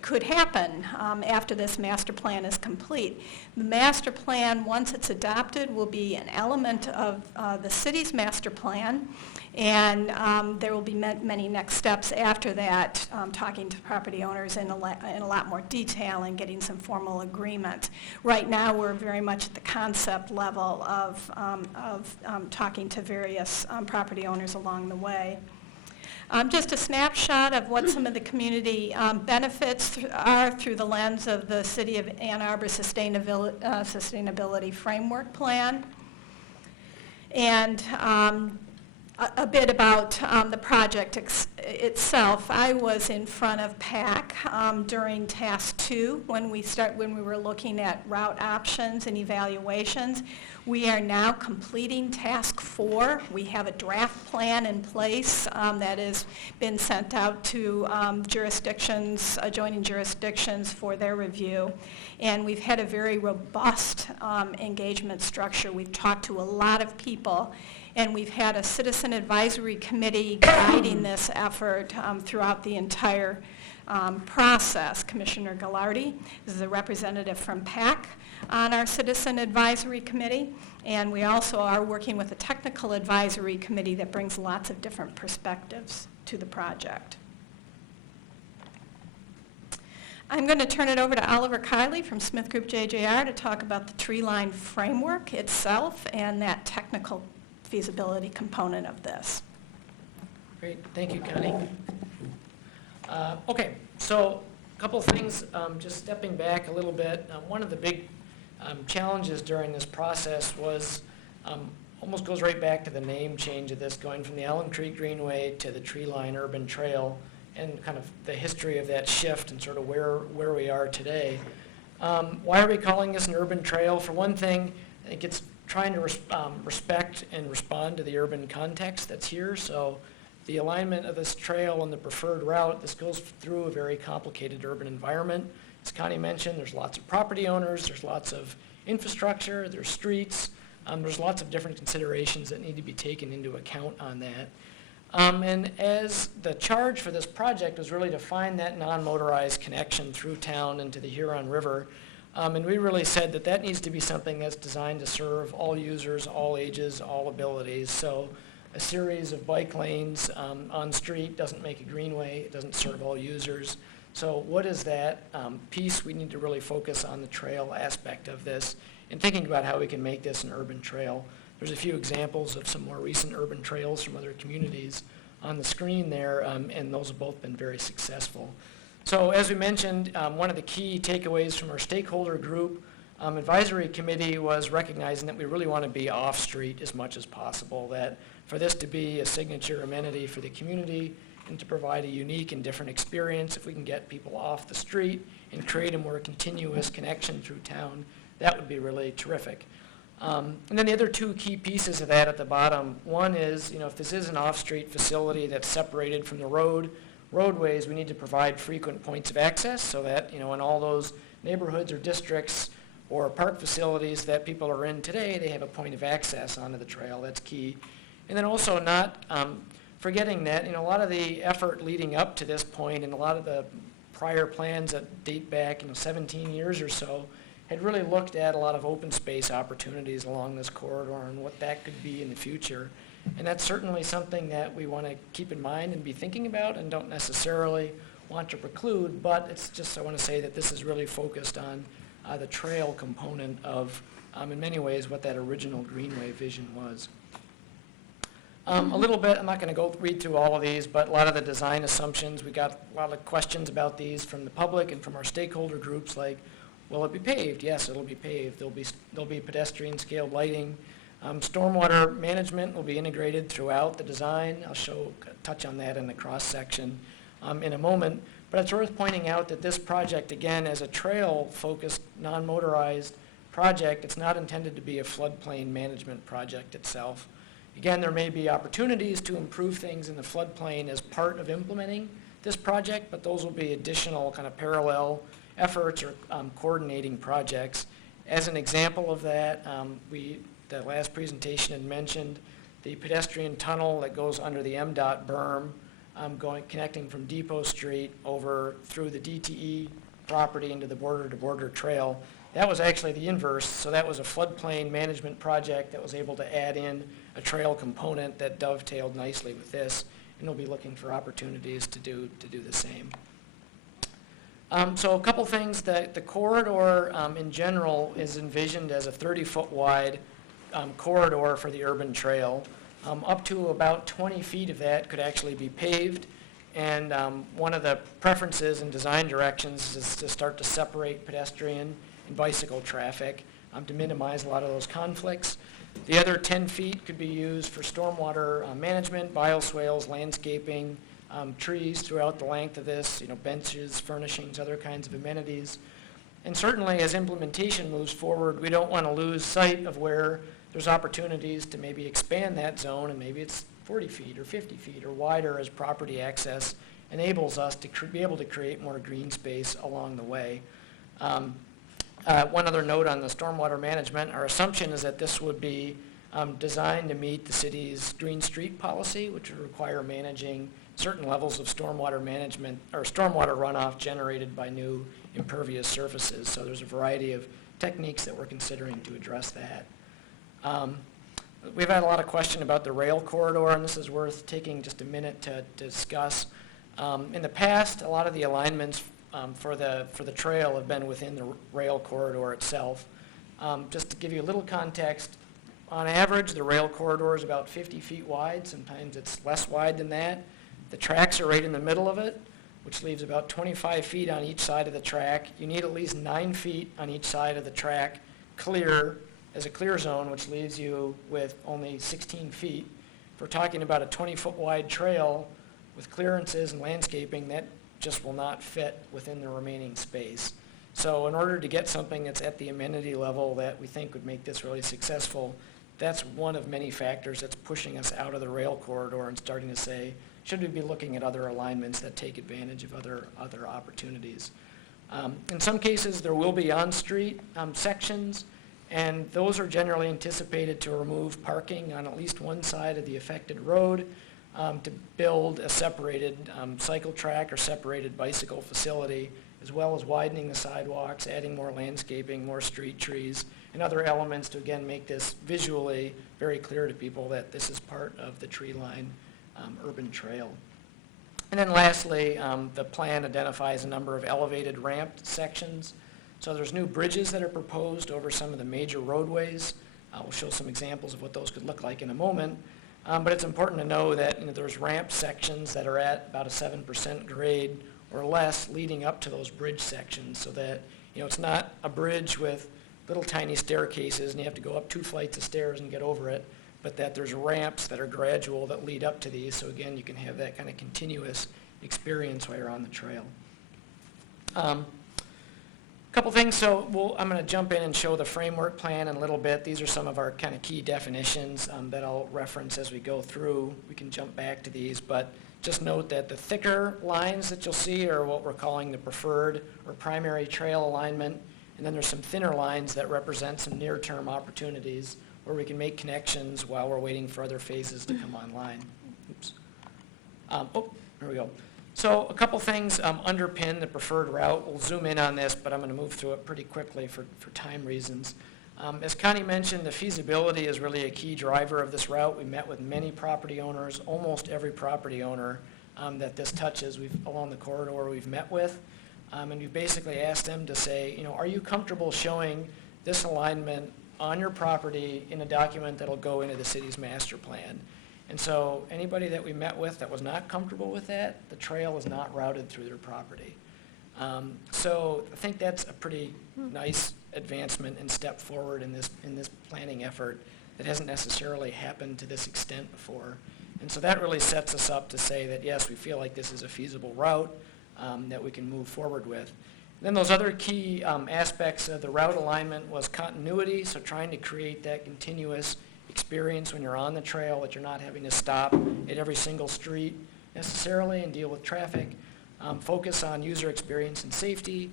could happen after this master plan is complete. The master plan, once it's adopted, will be an element of the city's master plan, and there will be many next steps after that, talking to property owners in a lot more detail and getting some formal agreement. Right now, we're very much at the concept level of talking to various property owners along the way. Just a snapshot of what some of the community benefits are through the lens of the City of Ann Arbor Sustainability Framework Plan. And a bit about the project itself. I was in front of PAC during Task 2 when we were looking at route options and evaluations. We are now completing Task 4. We have a draft plan in place that has been sent out to adjoining jurisdictions for their review. And we've had a very robust engagement structure. We've talked to a lot of people, and we've had a citizen advisory committee guiding this effort throughout the entire process. Commissioner Ghilardi is a representative from PAC on our citizen advisory committee, and we also are working with a technical advisory committee that brings lots of different perspectives to the project. I'm going to turn it over to Oliver Kiley from Smith Group JJR to talk about the tree line framework itself and that technical feasibility component of this. Great, thank you, Connie. Okay, so a couple of things, just stepping back a little bit. One of the big challenges during this process was, almost goes right back to the name change of this, going from the Allen Creek Greenway to the Tree Line Urban Trail, and kind of the history of that shift and sort of where we are today. Why are we calling this an urban trail? For one thing, I think it's trying to respect and respond to the urban context that's here. So the alignment of this trail and the preferred route, this goes through a very complicated urban environment. As Connie mentioned, there's lots of property owners, there's lots of infrastructure, there's streets, there's lots of different considerations that need to be taken into account on that. And as the charge for this project was really to find that non-motorized connection through town into the Huron River, and we really said that that needs to be something that's designed to serve all users, all ages, all abilities. So a series of bike lanes on street doesn't make a greenway, it doesn't serve all users. So what is that piece? We need to really focus on the trail aspect of this and thinking about how we can make this an urban trail. There's a few examples of some more recent urban trails from other communities on the screen there, and those have both been very successful. So as we mentioned, one of the key takeaways from our stakeholder group advisory committee was recognizing that we really want to be off-street as much as possible, that for this to be a signature amenity for the community and to provide a unique and different experience, if we can get people off the street and create a more continuous connection through town, that would be really terrific. And then the other two key pieces of that at the bottom, one is, if this is an off-street facility that's separated from the roadways, we need to provide frequent points of access so that, in all those neighborhoods or districts or park facilities that people are in today, they have a point of access onto the trail. That's key. And then also not forgetting that, a lot of the effort leading up to this point and a lot of the prior plans that date back, 17 years or so, had really looked at a lot of open space opportunities along this corridor and what that could be in the future. And that's certainly something that we want to keep in mind and be thinking about and don't necessarily want to preclude, but it's just, I want to say that this is really focused on the trail component of, in many ways, what that original Greenway vision was. A little bit, I'm not going to read through all of these, but a lot of the design assumptions, we got a lot of questions about these from the public and from our stakeholder groups, like, will it be paved? Yes, it'll be paved. There'll be pedestrian scaled lighting. Stormwater management will be integrated throughout the design. I'll touch on that in the cross section in a moment. But it's worth pointing out that this project, again, as a trail-focused, non-motorized project, it's not intended to be a floodplain management project itself. Again, there may be opportunities to improve things in the floodplain as part of implementing this project, but those will be additional kind of parallel efforts or coordinating projects. As an example of that, the last presentation had mentioned the pedestrian tunnel that goes under the MDOT berm, connecting from Depot Street over through the DTE property into the border-to-border trail. That was actually the inverse, so that was a floodplain management project that was able to add in a trail component that dovetailed nicely with this, and we'll be looking for opportunities to do the same. So a couple things, that the corridor in general is envisioned as a 30-foot wide corridor for the urban trail. Up to about 20 feet of that could actually be paved, and one of the preferences and design directions is to start to separate pedestrian and bicycle traffic to minimize a lot of those conflicts. The other 10 feet could be used for stormwater management, bioswales, landscaping, trees throughout the length of this, benches, furnishings, other kinds of amenities. And certainly as implementation moves forward, we don't want to lose sight of where there's opportunities to maybe expand that zone, and maybe it's 40 feet or 50 feet or wider as property access enables us to be able to create more green space along the way. One other note on the stormwater management, our assumption is that this would be designed to meet the city's green street policy, which would require managing certain levels of stormwater management or stormwater runoff generated by new impervious surfaces. So there's a variety of techniques that we're considering to address that. We've had a lot of question about the rail corridor, and this is worth taking just a minute to discuss. In the past, a lot of the alignments for the trail have been within the rail corridor itself. Just to give you a little context, on average, the rail corridor is about 50 feet wide. Sometimes it's less wide than that. The tracks are right in the middle of it, which leaves about 25 feet on each side of the track. You need at least 9 feet on each side of the track clear as a clear zone, which leaves you with only 16 feet. If we're talking about a 20-foot wide trail with clearances and landscaping, that just will not fit within the remaining space. So in order to get something that's at the amenity level that we think would make this really successful, that's one of many factors that's pushing us out of the rail corridor and starting to say, should we be looking at other alignments that take advantage of other opportunities? In some cases, there will be on-street sections, and those are generally anticipated to remove parking on at least one side of the affected road, to build a separated cycle track or separated bicycle facility, as well as widening the sidewalks, adding more landscaping, more street trees, and other elements to, again, make this visually very clear to people that this is part of the tree line urban trail. And then lastly, the plan identifies a number of elevated ramped sections. So there's new bridges that are proposed over some of the major roadways. We'll show some examples of what those could look like in a moment. But it's important to know that there's ramp sections that are at about a 7% grade or less leading up to those bridge sections, so that it's not a bridge with little tiny staircases and you have to go up 2 flights of stairs and get over it, but that there's ramps that are gradual that lead up to these, so again, you can have that kind of continuous experience while you're on the trail. Couple things, so I'm going to jump in and show the framework plan in a little bit. These are some of our kind of key definitions that I'll reference as we go through. We can jump back to these, but just note that the thicker lines that you'll see are what we're calling the preferred or primary trail alignment, and then there's some thinner lines that represent some near-term opportunities where we can make connections while we're waiting for other phases to come online. Oops. There we go. So a couple things underpin the preferred route. We'll zoom in on this, but I'm going to move through it pretty quickly for time reasons. As Connie mentioned, the feasibility is really a key driver of this route. We met with many property owners, almost every property owner that this touches along the corridor we've met with. And we basically asked them to say, are you comfortable showing this alignment on your property in a document that'll go into the city's master plan? And so anybody that we met with that was not comfortable with that, the trail is not routed through their property. So I think that's a pretty nice advancement and step forward in this planning effort that hasn't necessarily happened to this extent before. And so that really sets us up to say that, yes, we feel like this is a feasible route that we can move forward with. Then those other key aspects of the route alignment was continuity, so trying to create that continuous experience when you're on the trail, that you're not having to stop at every single street necessarily and deal with traffic. Focus on user experience and safety.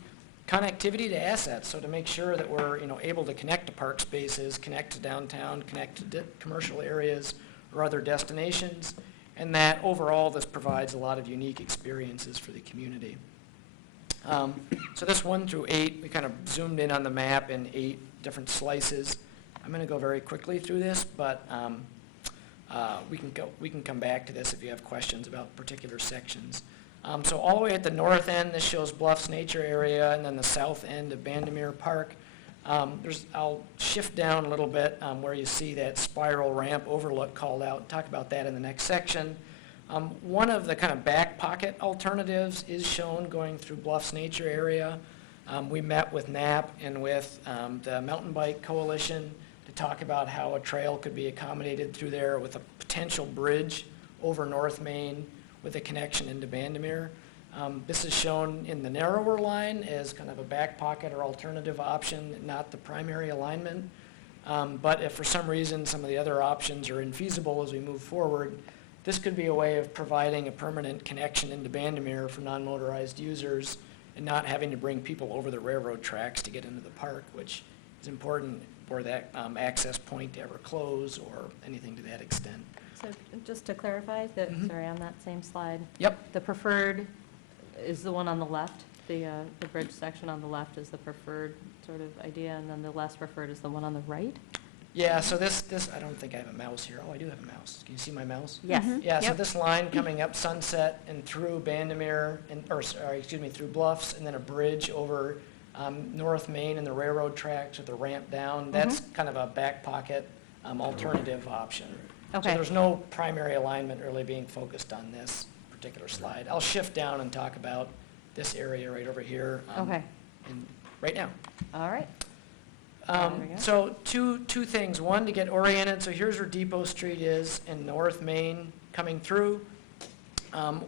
Connectivity to assets, so to make sure that we're able to connect to park spaces, connect to downtown, connect to commercial areas or other destinations, and that overall this provides a lot of unique experiences for the community. So this 1 through 8, we kind of zoomed in on the map in 8 different slices. I'm going to go very quickly through this, but we can come back to this if you have questions about particular sections. So all the way at the north end, this shows Bluffs Nature Area, and then the south end of Bandemere Park. I'll shift down a little bit where you see that spiral ramp overlook called out. Talk about that in the next section. One of the kind of back pocket alternatives is shown going through Bluffs Nature Area. We met with NAP and with the Mountain Bike Coalition to talk about how a trail could be accommodated through there with a potential bridge over North Main with a connection into Bandemere. This is shown in the narrower line as kind of a back pocket or alternative option, not the primary alignment. But if for some reason some of the other options are infeasible as we move forward, this could be a way of providing a permanent connection into Bandemere for non-motorized users and not having to bring people over the railroad tracks to get into the park, which is important for that access point to ever close or anything to that extent. So just to clarify, sorry, on that same slide. Yep. The preferred is the one on the left, the bridge section on the left is the preferred sort of idea, and then the less preferred is the one on the right? Yeah, so this, I don't think I have a mouse here. Oh, I do have a mouse. Can you see my mouse? Yes. Yeah, so this line coming up Sunset and through Bandemere, through Bluffs, and then a bridge over North Main and the railroad tracks or the ramp down, that's kind of a back pocket alternative option. Okay. So there's no primary alignment really being focused on this particular slide. I'll shift down and talk about this area right over here. Okay. Right now. All right. There we go. So two things. One, to get oriented. So here's where Depot Street is in North Main coming through.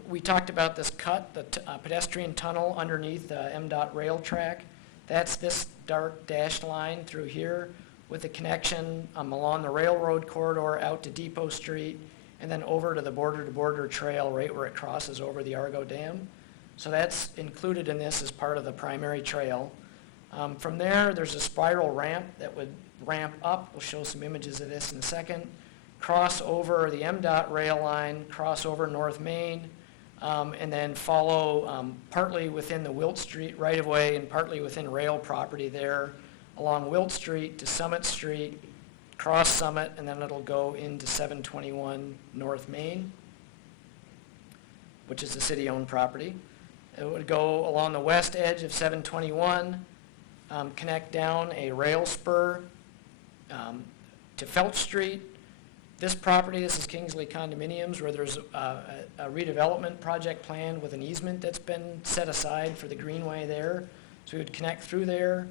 We talked about this cut, the pedestrian tunnel underneath the MDOT rail track. That's this dark dashed line through here with a connection along the railroad corridor out to Depot Street and then over to the border-to-border trail right where it crosses over the Argo Dam. So that's included in this as part of the primary trail. From there, there's a spiral ramp that would ramp up. We'll show some images of this in a second. Cross over the MDOT rail line, cross over North Main, and then follow partly within the Wilt Street right-of-way and partly within rail property there along Wilt Street to Summit Street, cross Summit, and then it'll go into 721 North Main, which is the city-owned property. It would go along the west edge of 721, connect down a rail spur to Felch Street. This property, this is Kingsley Condominiums, where there's a redevelopment project plan with an easement that's been set aside for the greenway there. So we would connect through there.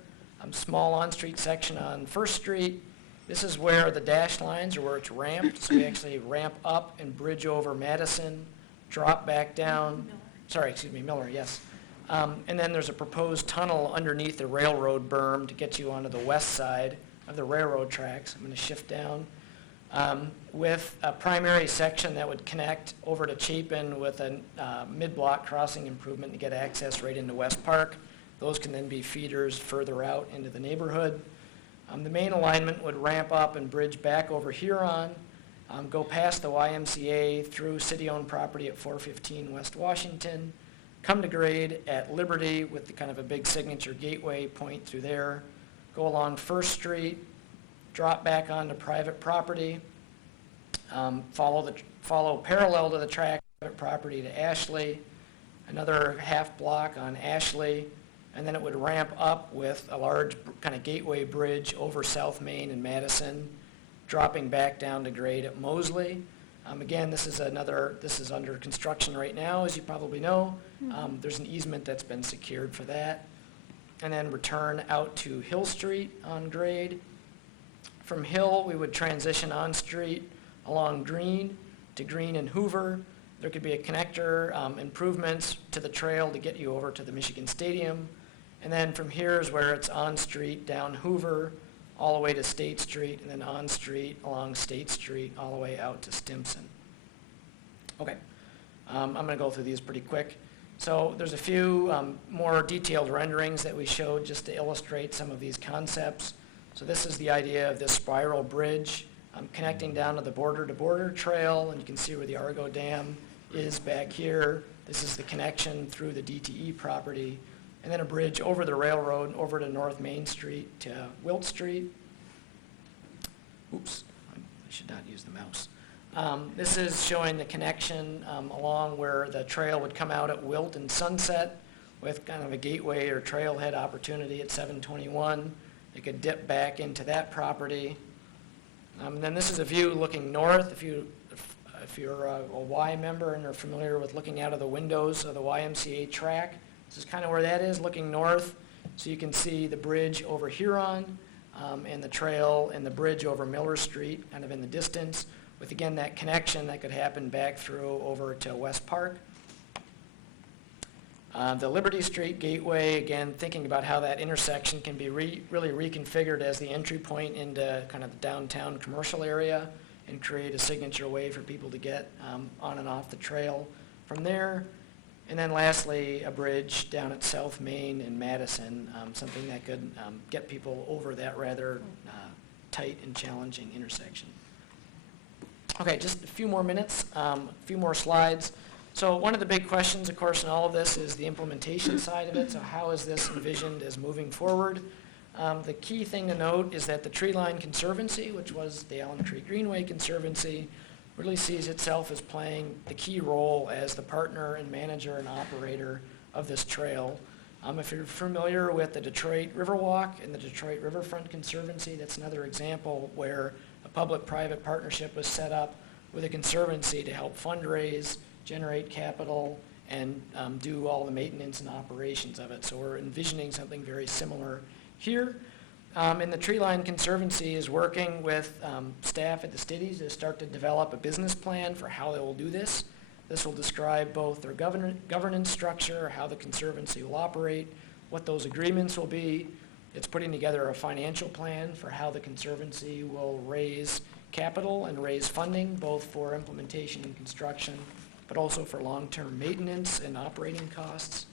Small on-street section on First Street. This is where the dashed lines are where it's ramped. So we actually ramp up and bridge over Madison, drop back down. Miller, yes. And then there's a proposed tunnel underneath the railroad berm to get you onto the west side of the railroad tracks. I'm going to shift down. With a primary section that would connect over to Chapin with a mid-block crossing improvement to get access right into West Park. Those can then be feeders further out into the neighborhood. The main alignment would ramp up and bridge back over Huron, go past the YMCA through city-owned property at 415 West Washington, come to grade at Liberty with the kind of a big signature gateway point through there, go along First Street, drop back onto private property, follow parallel to the track, private property to Ashley, another half block on Ashley, and then it would ramp up with a large kind of gateway bridge over South Main and Madison, dropping back down to grade at Mosley. Again, this is under construction right now, as you probably know. There's an easement that's been secured for that. And then return out to Hill Street on grade. From Hill, we would transition on street along Green to Green and Hoover. There could be a connector, improvements to the trail to get you over to the Michigan Stadium. And then from here is where it's on street down Hoover, all the way to State Street, and then on street along State Street, all the way out to Stimson. Okay, I'm going to go through these pretty quick. So there's a few more detailed renderings that we showed just to illustrate some of these concepts. So this is the idea of this spiral bridge connecting down to the border-to-border trail, and you can see where the Argo Dam is back here. This is the connection through the DTE property, and then a bridge over the railroad over to North Main Street to Wilt Street. Oops, I should not use the mouse. This is showing the connection along where the trail would come out at Wilt and Sunset with kind of a gateway or trailhead opportunity at 721. It could dip back into that property. And then this is a view looking north. If you're a Y member and are familiar with looking out of the windows of the YMCA track, this is kind of where that is, looking north. So you can see the bridge over Huron and the trail and the bridge over Miller Street kind of in the distance with, again, that connection that could happen back through over to West Park. The Liberty Street Gateway, again, thinking about how that intersection can be really reconfigured as the entry point into kind of the downtown commercial area and create a signature way for people to get on and off the trail from there. And then lastly, a bridge down at South Main and Madison, something that could get people over that rather tight and challenging intersection. Okay, just a few more minutes, a few more slides. So one of the big questions, of course, in all of this is the implementation side of it. So how is this envisioned as moving forward? The key thing to note is that the Treeline Conservancy, which was the Allen Creek Greenway Conservancy, really sees itself as playing the key role as the partner and manager and operator of this trail. If you're familiar with the Detroit Riverwalk and the Detroit Riverfront Conservancy, that's another example where a public-private partnership was set up with a conservancy to help fundraise, generate capital, and do all the maintenance and operations of it. So we're envisioning something very similar here. And the Treeline Conservancy is working with staff at the cities to start to develop a business plan for how they will do this. This will describe both their governance structure, how the Conservancy will operate, what those agreements will be. It's putting together a financial plan for how the Conservancy will raise capital and raise funding, both for implementation and construction, but also for long-term maintenance and operating costs.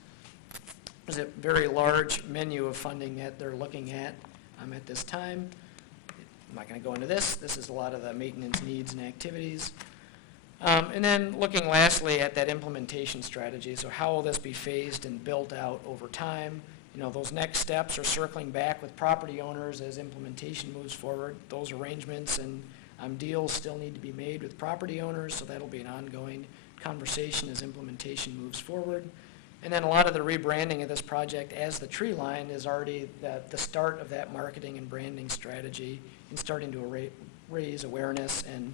There's a very large menu of funding that they're looking at this time. I'm not going to go into this. This is a lot of the maintenance needs and activities. And then looking lastly at that implementation strategy. So how will this be phased and built out over time? You know, those next steps are circling back with property owners as implementation moves forward. Those arrangements and deals still need to be made with property owners, so that'll be an ongoing conversation as implementation moves forward. And then a lot of the rebranding of this project as the Treeline is already the start of that marketing and branding strategy and starting to raise awareness and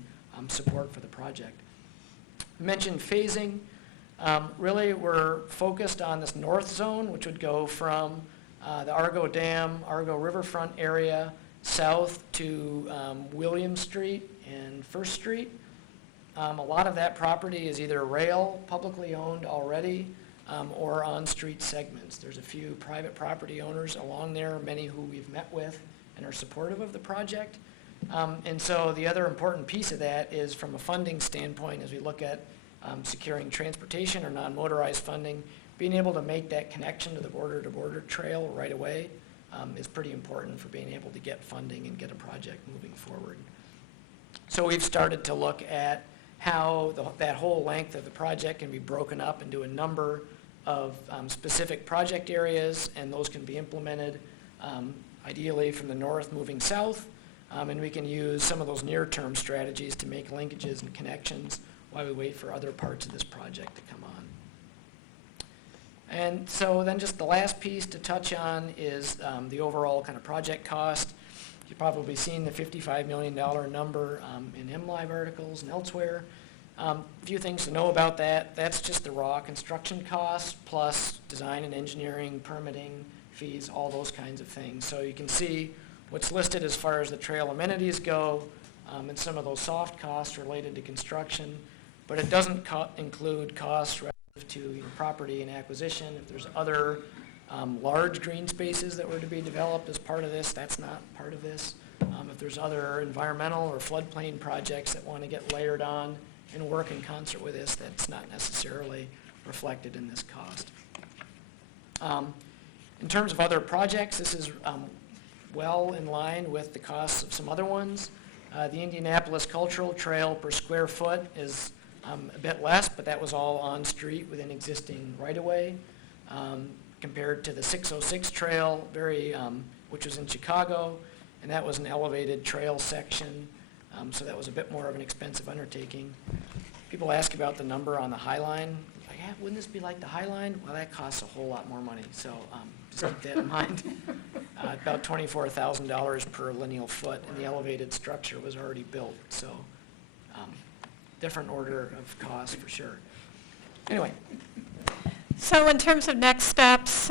support for the project. I mentioned phasing. Really, we're focused on this north zone, which would go from the Argo Dam, Argo Riverfront area, south to William Street and First Street. A lot of that property is either rail, publicly owned already, or on-street segments. There's a few private property owners along there, many who we've met with and are supportive of the project. And so the other important piece of that is from a funding standpoint, as we look at securing transportation or non-motorized funding, being able to make that connection to the border-to-border trail right away is pretty important for being able to get funding and get a project moving forward. So we've started to look at how that whole length of the project can be broken up into a number of specific project areas, and those can be implemented ideally from the north moving south, and we can use some of those near-term strategies to make linkages and connections while we wait for other parts of this project to come on. And so then just the last piece to touch on is the overall kind of project cost. You've probably seen the $55 million number in MLive articles and elsewhere. A few things to know about that. That's just the raw construction costs plus design and engineering, permitting, fees, all those kinds of things. So you can see what's listed as far as the trail amenities go and some of those soft costs related to construction, but it doesn't include costs relative to property and acquisition. If there's other large green spaces that were to be developed as part of this, that's not part of this. If there's other environmental or floodplain projects that want to get layered on and work in concert with this, that's not necessarily reflected in this cost. In terms of other projects, this is well in line with the costs of some other ones. The Indianapolis Cultural Trail per square foot is a bit less, but that was all on street within existing right-of-way. Compared to the 606 Trail, which was in Chicago, and that was an elevated trail section, so that was a bit more of an expensive undertaking. People ask about the number on the High Line. Like, yeah, wouldn't this be like the High Line? Well, that costs a whole lot more money, so just keep that in mind. About $24,000 per lineal foot, and the elevated structure was already built, so different order of cost for sure. Anyway. So in terms of next steps,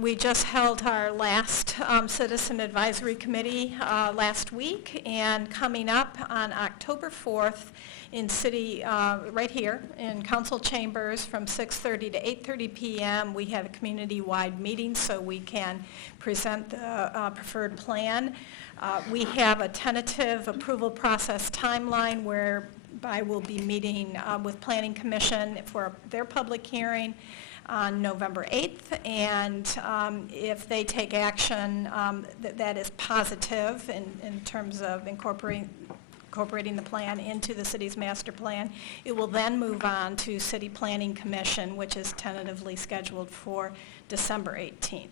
we just held our last Citizen Advisory Committee last week, and coming up on October 4th in City, right here in Council Chambers from 6:30 to 8:30 p.m., we have a community-wide meeting so we can present the preferred plan. We have a tentative approval process timeline whereby we'll be meeting with Planning Commission for their public hearing on November 8th, and if they take action that is positive in terms of incorporating the plan into the city's master plan, it will then move on to City Planning Commission, which is tentatively scheduled for December 18th.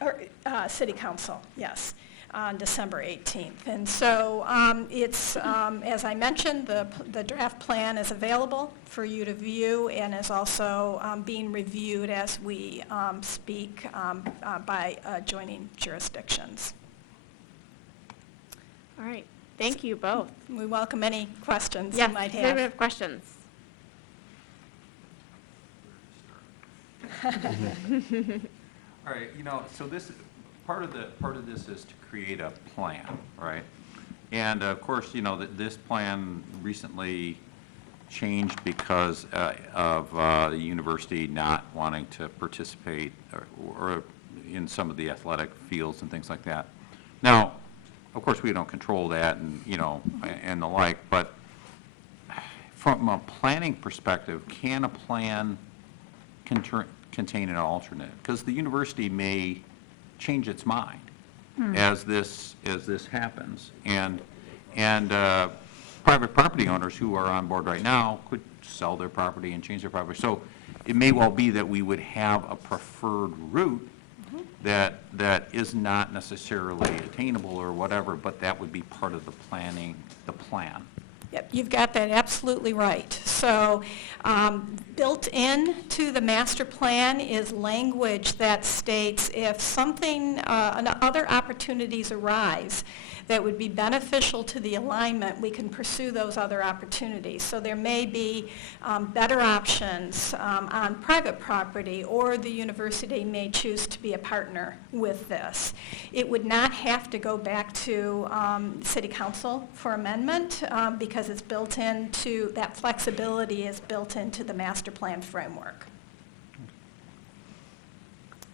Or City Council, yes, on December 18th. And so it's, as I mentioned, the draft plan is available for you to view and is also being reviewed as we speak by adjoining jurisdictions. All right. Thank you both. We welcome any questions you Yes, might does anyone have. have questions? All right, so this, part of this is to create a plan, right? And of course, this plan recently changed because of the university not wanting to participate or in some of the athletic fields and things like that. Now, of course, we don't control that and, and the like, but from a planning perspective, can a plan contain an alternate? Because the university may change its mind as this happens. And private property owners who are on board right now could sell their property and change their property. So it may well be that we would have a preferred route that is not necessarily attainable or whatever, but that would be part of the plan. Yep, you've got that absolutely right. So built into the master plan is language that states if something, other opportunities arise that would be beneficial to the alignment, we can pursue those other opportunities. So there may be better options on private property, or the university may choose to be a partner with this. It would not have to go back to City Council for amendment because it's built into, that flexibility is built into the master plan framework.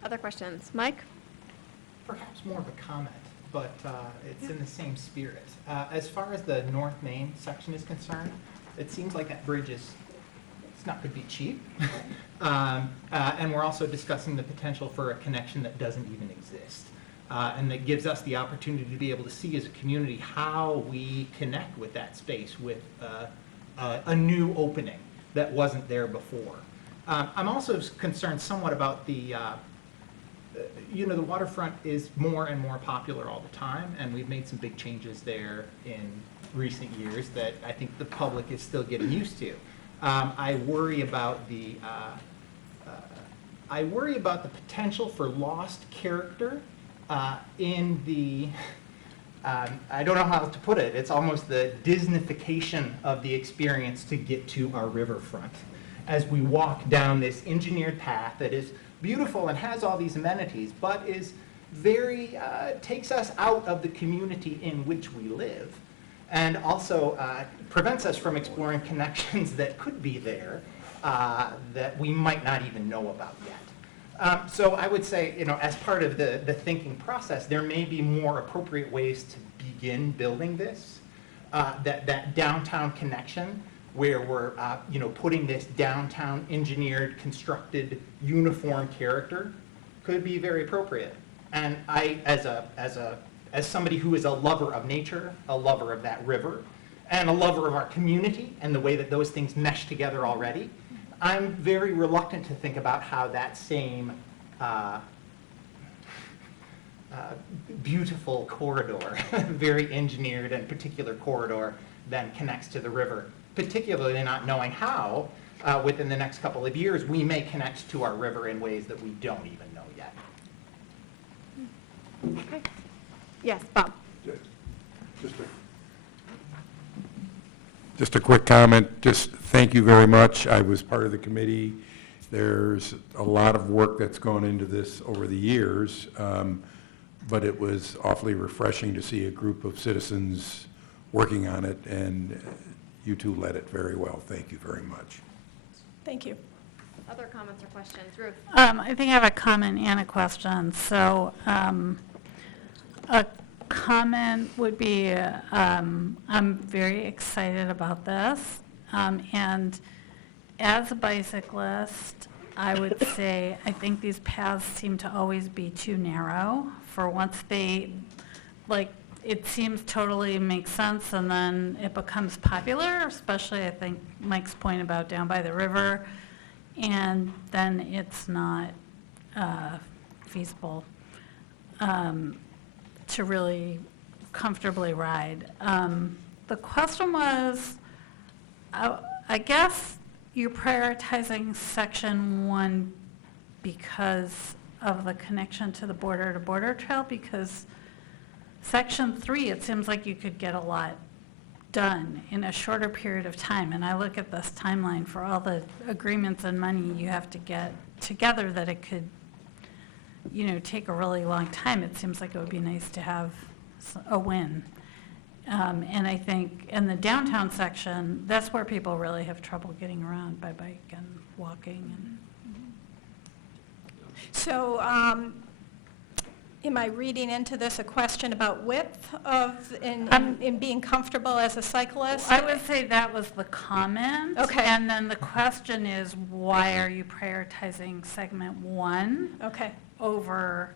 Other questions? Mike? Perhaps more of a comment, but it's in the same spirit. As far as the North Main section is concerned, it seems like that bridge it's not going to be cheap. And we're also discussing the potential for a connection that doesn't even exist. and that gives us the opportunity to be able to see as a community how we connect with that space with a new opening that wasn't there before. I'm also concerned somewhat about the waterfront is more and more popular all the time, and we've made some big changes there in recent years that I think the public is still getting used to. I worry about the potential for lost character in the, I don't know how to put it, it's almost the Disneyfication of the experience to get to our riverfront. As we walk down this engineered path that is beautiful and has all these amenities, but is very, takes us out of the community in which we live, and also prevents us from exploring connections that could be there that we might not even know about yet. So I would say, as part of the thinking process, there may be more appropriate ways to begin building this, that downtown connection, where we're putting this downtown engineered, constructed, uniform character could be very appropriate. And I, as somebody who is a lover of nature, a lover of that river, and a lover of our community and the way that those things mesh together already, I'm very reluctant to think about how that same beautiful corridor, very engineered and particular corridor, then connects to the river, particularly not knowing how, within the next couple of years, we may connect to our river in ways that we don't even know yet. Okay. Yes, Bob. Just a quick comment, just thank you very much. I was part of the committee. There's a lot of work that's gone into this over the years, but it was awfully refreshing to see a group of citizens working on it, and you two led it very well. Thank you very much. Thank you. Other comments or questions? Ruth? I think I have a comment and a question. So a comment would be, I'm very excited about this. And as a bicyclist, I would say I think these paths seem to always be too narrow for once they, it seems totally makes sense, and then it becomes popular, especially I think Mike's point about down by the river, and then it's not feasible to really comfortably ride. The question was, I guess you're prioritizing section 1 because of the connection to the border-to-border trail, because section 3, it seems like you could get a lot done in a shorter period of time. And I look at this timeline for all the agreements and money you have to get together that it could, take a really long time. It seems like it would be nice to have a win. And I think in the downtown section, that's where people really have trouble getting around by bike and walking. So, am I reading into this a question about width in being comfortable as a cyclist? I would say that was the comment. Okay. And then the question is, why are you prioritizing segment 1? Okay. Over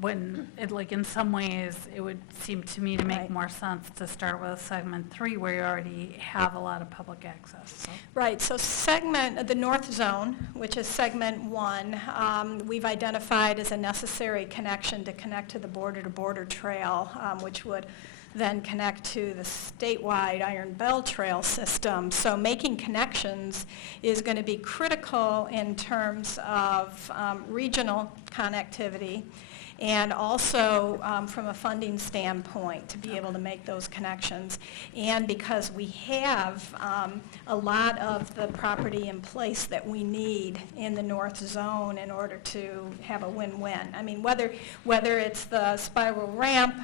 when, in some ways, it would seem to me to make Right. more sense to start with segment 3, where you already have a lot of public access. So. Right, so the north zone, which is segment 1, we've identified as a necessary connection to connect to the border-to-border trail, which would then connect to the statewide Iron Bell Trail system. So making connections is going to be critical in terms of regional connectivity, and also from a funding standpoint to be able to make those connections. And because we have a lot of the property in place that we need in the north zone in order to have a win-win. I mean, whether it's the spiral ramp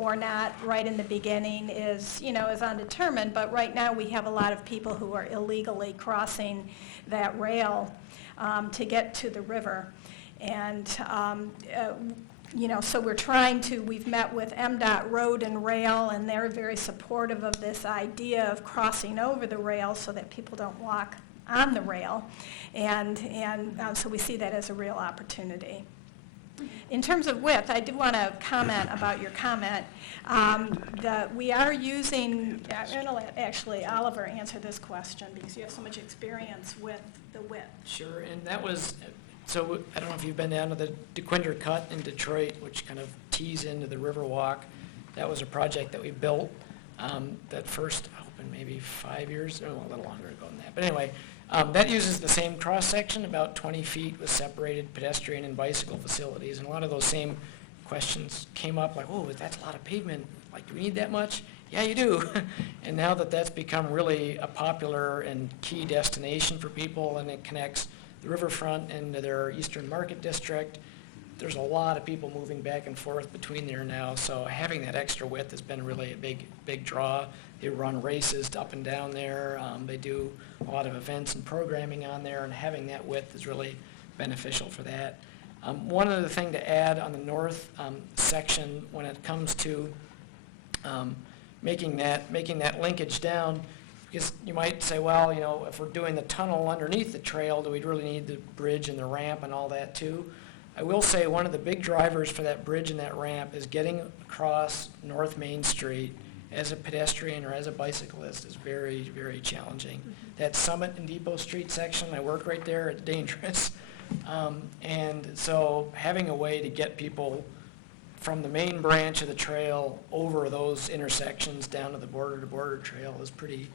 or not right in the beginning is undetermined, but right now we have a lot of people who are illegally crossing that rail to get to the river. And so we've met with MDOT Road and Rail, and they're very supportive of this idea of crossing over the rail so that people don't walk on the rail. And so we see that as a real opportunity. In terms of width, I did want to comment about your comment. We are using, I'm going to let actually Oliver answer this question because you have so much experience with the width. Sure, and that was, so I don't know if you've been down to the DeQuinder Cut in Detroit, which kind of tees into the Riverwalk. That was a project that we built that first opened maybe 5 years, or a little longer ago than that. But anyway, that uses the same cross-section, about 20 feet with separated pedestrian and bicycle facilities. And a lot of those same questions came up, like, oh, that's a lot of pavement. Like, do we need that much? Yeah, you do. And now that that's become really a popular and key destination for people, and it connects the riverfront into their Eastern Market District, there's a lot of people moving back and forth between there now. So having that extra width has been really a big draw. They run races up and down there. They do a lot of events and programming on there, and having that width is really beneficial for that. One other thing to add on the north section when it comes to making that linkage down, because you might say, well, you know, if we're doing the tunnel underneath the trail, do we really need the bridge and the ramp and all that too? I will say one of the big drivers for that bridge and that ramp is getting across North Main Street as a pedestrian or as a bicyclist is very, very challenging. That Summit and Depot Street section, I work right there, it's dangerous. And so having a way to get people from the main branch of the trail over those intersections down to the border-to-border trail is pretty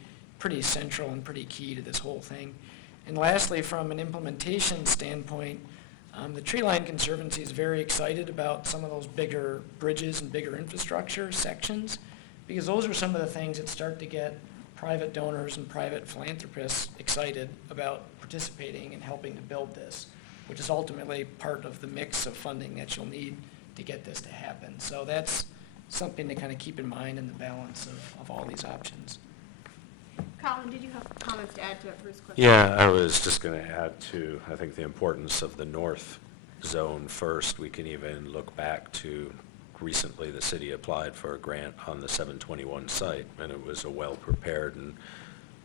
central and pretty key to this whole thing. And lastly, from an implementation standpoint, the Tree Line Conservancy is very excited about some of those bigger bridges and bigger infrastructure sections, because those are some of the things that start to get private donors and private philanthropists excited about participating and helping to build this, which is ultimately part of the mix of funding that you'll need to get this to happen. So that's something to kind of keep in mind in the balance of all these options. Colin, did you have comments to add to Bruce's question? Yeah, I was just going to add to, I think, the importance of the north zone first. We can even look back to recently the city applied for a grant on the 721 site, and it was a well-prepared and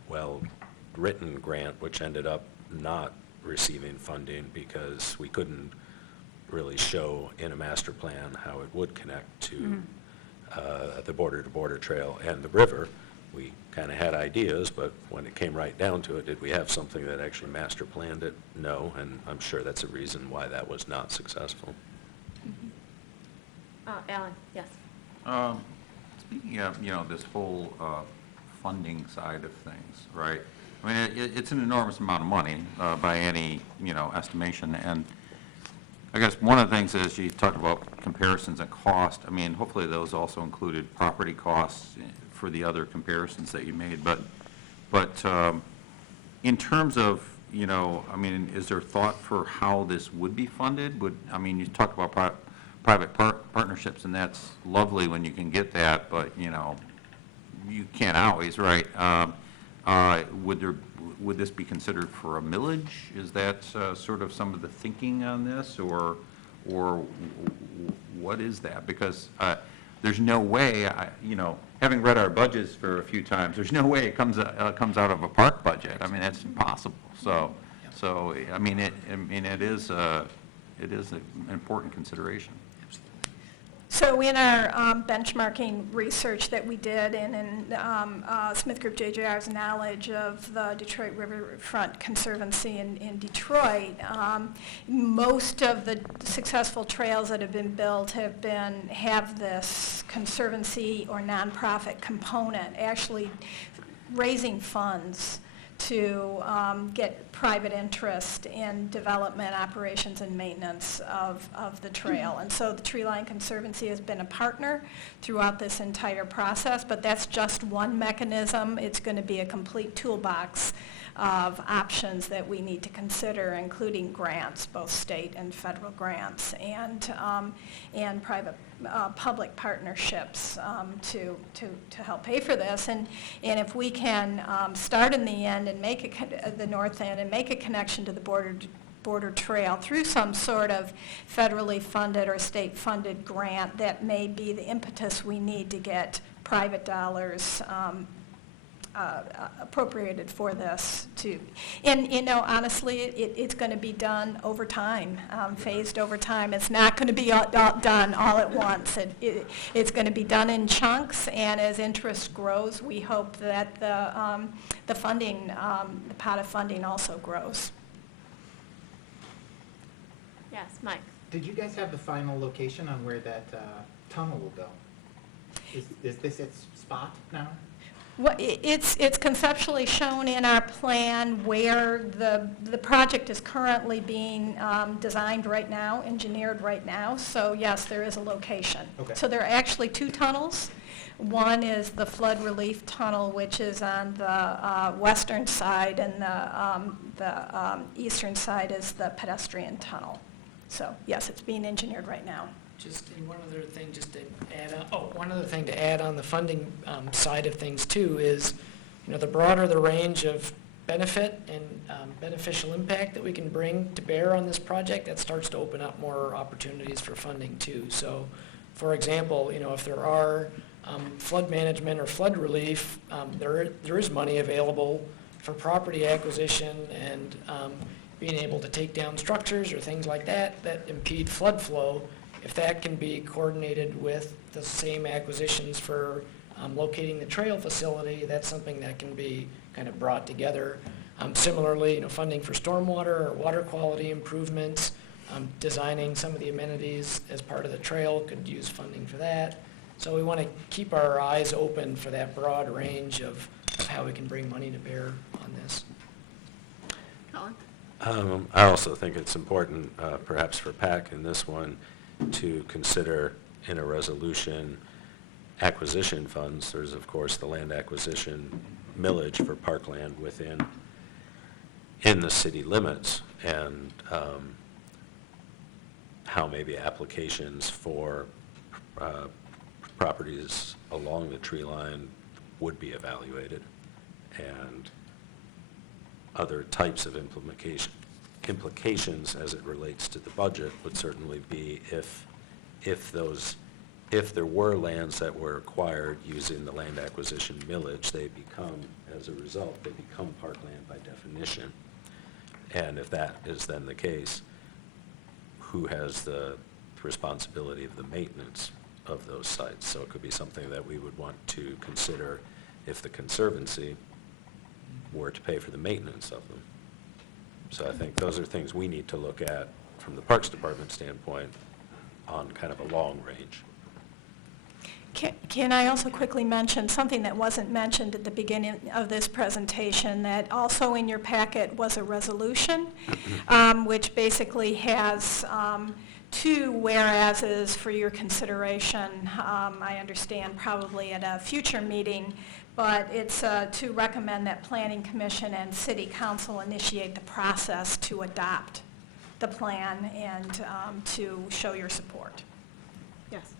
well-written grant, which ended up not receiving funding because we couldn't really show in a master plan how it would connect to the border-to-border trail and the river. We kind of had ideas, but when it came right down to it, did we have something that actually master planned it? No, and I'm sure that's a reason why that was not successful. Alan, yes. Speaking of, you know, this whole funding side of things, right? I mean, it's an enormous amount of money by any, you know, estimation. And I guess one of the things is you talked about comparisons and cost. I mean, hopefully those also included property costs for the other comparisons that you made. But in terms of, you know, I mean, is there thought for how this would be funded? I mean, you talked about private partnerships, and that's lovely when you can get that, but, you know, you can't always, right? Would this be considered for a millage? Is that sort of some of the thinking on this, or what is that? Because there's no way, you know, having read our budgets for a few times, there's no way it comes out of a park budget. I mean, that's impossible. So I mean, it is an important consideration. So in our benchmarking research that we did, and in Smith Group JJR's knowledge of the Detroit Riverfront Conservancy in Detroit, most of the successful trails that have been built have this conservancy or nonprofit component, actually raising funds to get private interest in development, operations, and maintenance of the trail. And so the Tree Line Conservancy has been a partner throughout this entire process, but that's just one mechanism. It's going to be a complete toolbox of options that we need to consider, including grants, both state and federal grants, and private public partnerships to help pay for this. And if we can start in the end and make the north end and make a connection to the border trail through some sort of federally funded or state funded grant, that may be the impetus we need to get private dollars appropriated for this to, and, you know, honestly, it's going to be done over time, phased over time. It's not going to be done all at once. It's going to be done in chunks, and as interest grows, we hope that the funding, the pot of funding also grows. Yes, Mike? Did you guys have the final location on where that tunnel will go? Is this its spot now? Well, it's conceptually shown in our plan where the project is currently being designed right now, engineered right now. So yes, there is a location. Okay. So there are actually two tunnels. One is the flood relief tunnel, which is on the western side, and the eastern side is the pedestrian tunnel. So yes, it's being engineered right now. Just and one other thing, just to add on, one other thing to add on the funding side of things too is, you know, the broader the range of benefit and beneficial impact that we can bring to bear on this project, that starts to open up more opportunities for funding too. So, for example, you know, if there are flood management or flood relief, there is money available for property acquisition and being able to take down structures or things like that impede flood flow. If that can be coordinated with the same acquisitions for locating the trail facility, that's something that can be kind of brought together. Similarly, you know, funding for stormwater or water quality improvements, designing some of the amenities as part of the trail could use funding for that. So we want to keep our eyes open for that broad range of how we can bring money to bear on this. Colin? I also think it's important, perhaps for PAC in this one, to consider in a resolution acquisition funds. There's, of course, the land acquisition millage for parkland in the city limits, and how maybe applications for properties along the tree line would be evaluated, and other types of implications as it relates to the budget would certainly be if there were lands that were acquired using the land acquisition millage, as a result, they become parkland by definition. And if that is then the case, who has the responsibility of the maintenance of those sites? So it could be something that we would want to consider if the Conservancy were to pay for the maintenance of them. So I think those are things we need to look at from the Parks Department standpoint on kind of a long range. Can I also quickly mention something that wasn't mentioned at the beginning of this presentation, that also in your packet was a resolution, which basically has two whereases for your consideration. I understand probably at a future meeting, but it's to recommend that Planning Commission and City Council initiate the process to adopt the plan and to show your support. Yes.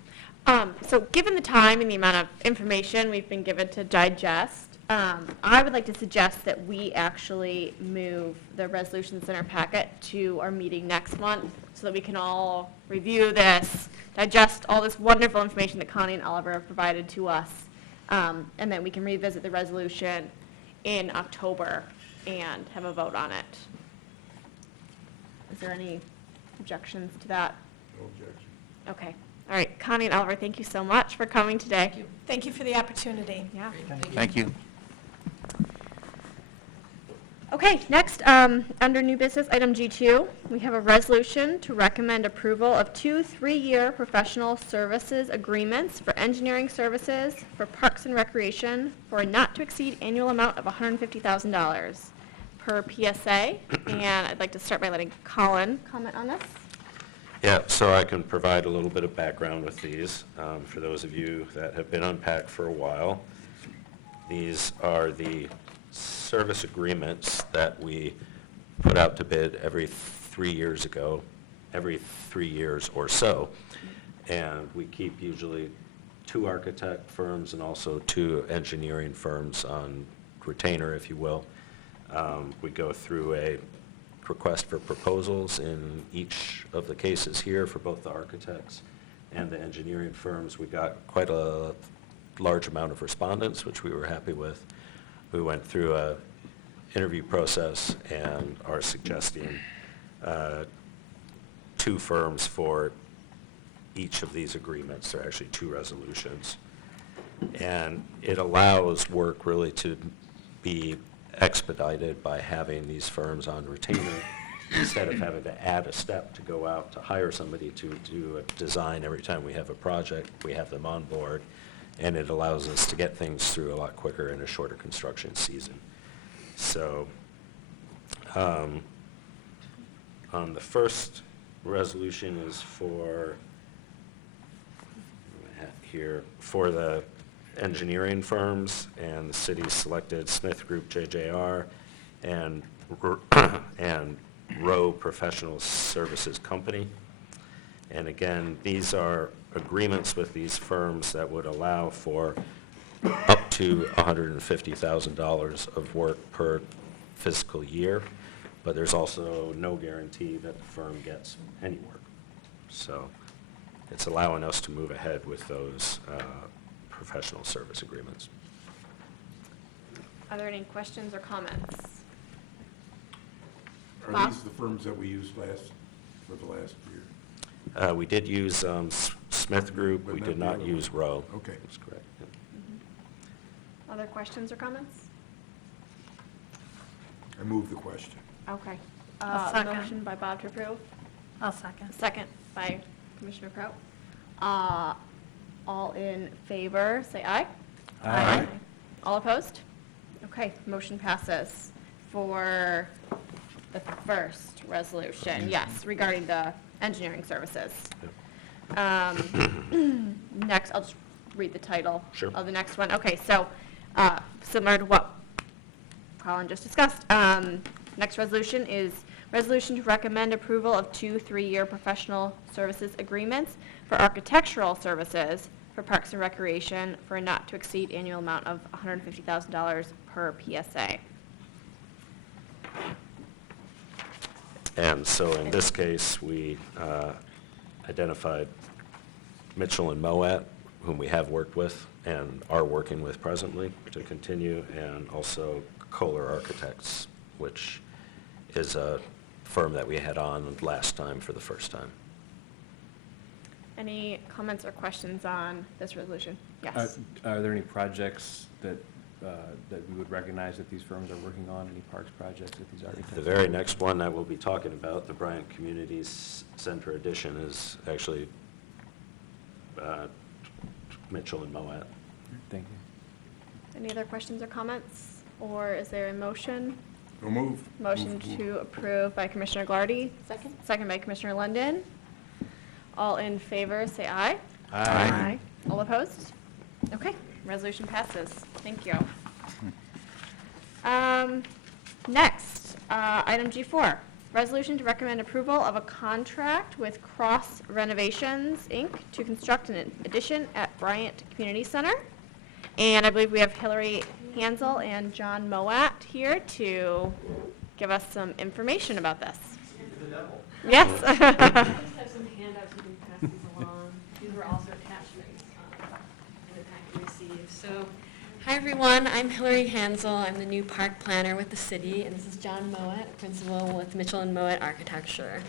So given the time and the amount of information we've been given to digest, I would like to suggest that we actually move the resolutions in our packet to our meeting next month so that we can all review this, digest all this wonderful information that Connie and Oliver have provided to us, and then we can revisit the resolution in October and have a vote on it. Is there any objections to that? No objection. Okay. All right, Connie and Oliver, thank you so much for coming today. Thank you for the opportunity. Yeah. Thank you. Okay, next, under new business, item G2, we have a resolution to recommend approval of 2 3-year professional services agreements for engineering services for Parks and Recreation for a not-to-exceed annual amount of $150,000 per PSA. And I'd like to start by letting Colin comment on this. Yeah, so I can provide a little bit of background with these. For those of you that have been on PAC for a while, these are the service agreements that we put out to bid every 3 years or so. And we keep usually 2 architect firms and also 2 engineering firms on retainer, if you will. We go through a request for proposals in each of the cases here for both the architects and the engineering firms. We got quite a large amount of respondents, which we were happy with. we went through a interview process and are suggesting 2 firms for each of these agreements. There are actually 2 resolutions. And it allows work really to be expedited by having these firms on retainer instead of having to add a step to go out to hire somebody to do a design every time we have a project. We have them on board, and it allows us to get things through a lot quicker in a shorter construction season. So on the first resolution is for, here, for the engineering firms, and the city selected Smith Group JJR and Rowe Professional Services Company. And again, these are agreements with these firms that would allow for up to $150,000 of work per fiscal year, but there's also no guarantee that the firm gets any work. So it's allowing us to move ahead with those professional service agreements. Are there any questions or comments? Are Bob? these the firms that we used for the last year? We did use Smith Group, But we not did the not other use one. Rowe. Okay. That's correct. Yeah. Other questions or comments? I move the question. Okay. I'll second. Motion by Bob to approve, I'll second. second by Commissioner Prout. All in favor, say aye. Aye. All opposed? Okay, motion passes for the first resolution, yes, regarding the engineering services. Next, I'll just read the title Sure. of the next one. Okay, so similar to what Colin just discussed, next resolution is resolution to recommend approval of 2 3-year professional services agreements for architectural services for Parks and Recreation for a not-to-exceed annual amount of $150,000 per PSA. And so in this case, we identified Mitchell and Moet, whom we have worked with and are working with presently to continue, and also Kohler Architects, which is a firm that we had on last time for the first time. Any comments or questions on this resolution? Yes. Are there any projects that we would recognize that these firms are working on, any parks projects that these architects? The very next one that we'll be talking about, the Bryant Community Center Edition, is actually Mitchell and Moet. Thank you. Any other questions or comments? Or is there a motion? So move. Motion to approve by Commissioner Glardy. Second. Second by Commissioner London. All in favor, say aye. Aye. All opposed? Okay, resolution passes. Thank you. Next, item G4, resolution to recommend approval of a contract with Cross Renovations, Inc. to construct an addition at Bryant Community Center. And I believe we have Hillary Hansel and John Moet here to give us some information about this. Yes. I just have some handouts you can pass these along. These were also attachments in the packet received. So, hi everyone, I'm Hillary Hansel. I'm the new park planner with the city, and this is John Moet, principal with Mitchell and Moet Architecture.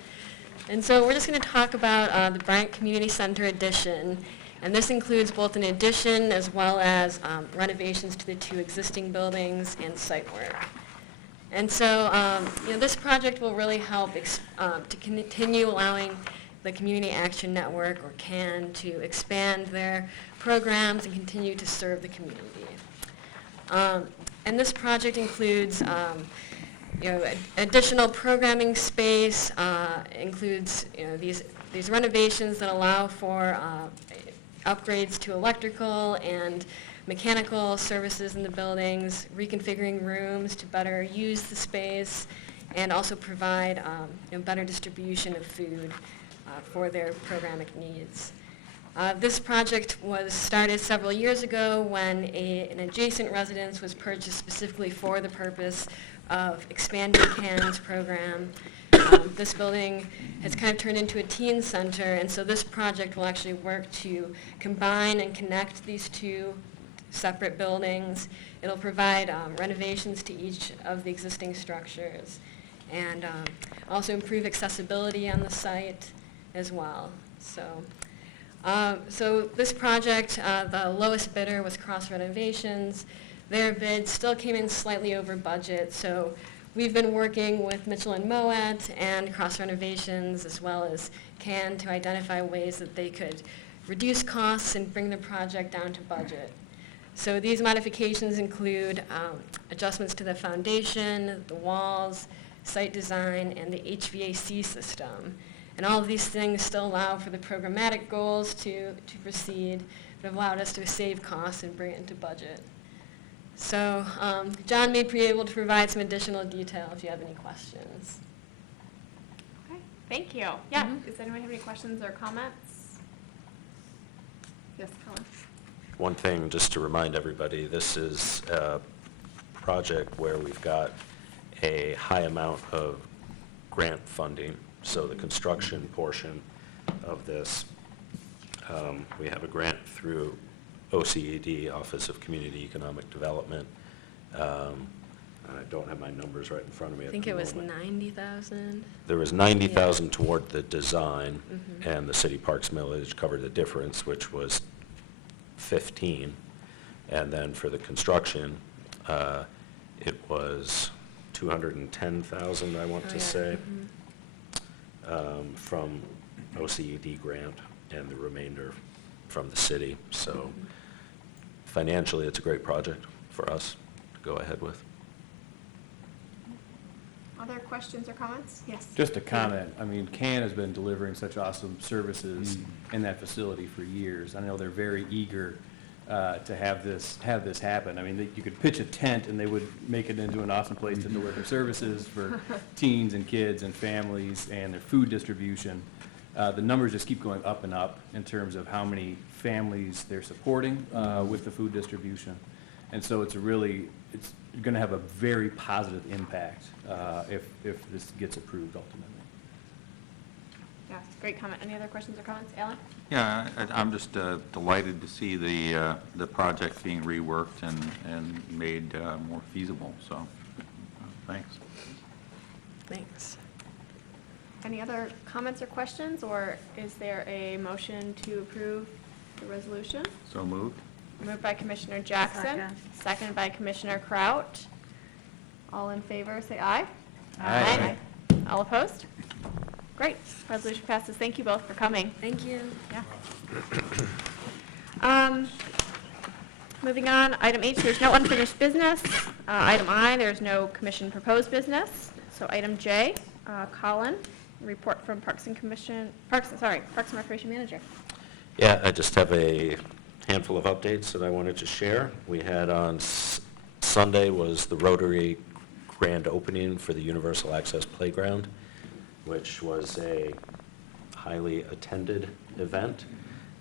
And so we're just going to talk about the Bryant Community Center addition. And this includes both an addition as well as renovations to the 2 existing buildings and site work. And so, this project will really help to continue allowing the Community Action Network, or CAN, to expand their programs and continue to serve the community. And this project includes, additional programming space, includes, these renovations that allow for upgrades to electrical and mechanical services in the buildings, reconfiguring rooms to better use the space, and also provide better distribution of food for their programming needs. This project was started several years ago when an adjacent residence was purchased specifically for the purpose of expanding CAN's program. This building has kind of turned into a teen center, and so this project will actually work to combine and connect these 2 separate buildings. It'll provide renovations to each of the existing structures, and also improve accessibility on the site as well. So this project, the lowest bidder was Cross Renovations. Their bid still came in slightly over budget, so we've been working with Mitchell and Moet and Cross Renovations as well as CAN to identify ways that they could reduce costs and bring the project down to budget. So these modifications include adjustments to the foundation, the walls, site design, and the HVAC system. And all of these things still allow for the programmatic goals to proceed, but have allowed us to save costs and bring it into budget. So John may be able to provide some additional detail if you have any questions. Okay, thank you. Yeah, does anyone have any questions or comments? Yes, Colin? One thing, just to remind everybody, this is a project where we've got a high amount of grant funding. So the construction portion of this, we have a grant through OCED, Office of Community Economic Development. And I don't have my numbers right in front of me I at think the it was moment. 90,000. There was 90,000 toward the design, and the city parks millage covered the difference, which was 15. And then for the construction, it was 210,000, I want to say, from OCED grant, and the remainder from the city. So financially, it's a great project for us to go ahead with. Other questions or comments? Yes. Just a comment, I mean, CAN has been delivering such awesome services in that facility for years. I know they're very eager to have this happen. I mean, you could pitch a tent and they would make it into an awesome place to deliver services for teens and kids and families and their food distribution. The numbers just keep going up and up in terms of how many families they're supporting with the food distribution. And so it's going to have a very positive impact if this gets approved ultimately. Yeah, great comment. Any other questions or comments? Alan? Yeah, I'm just delighted to see the project being reworked and made more feasible, so thanks. Thanks. Any other comments or questions, or is there a motion to approve the resolution? So moved? Moved by Commissioner Jackson, Second. seconded by Commissioner Kraut. All in favor, say aye. Aye. All opposed? Great, resolution passes. Thank you both for coming. Thank you. Yeah. Moving on, item H, there's no unfinished business. Item I, there's no commission proposed business. So item J, Colin, report from Parks and Recreation Manager. Yeah, I just have a handful of updates that I wanted to share. We had on Sunday was the Rotary grand opening for the Universal Access Playground, which was a highly attended event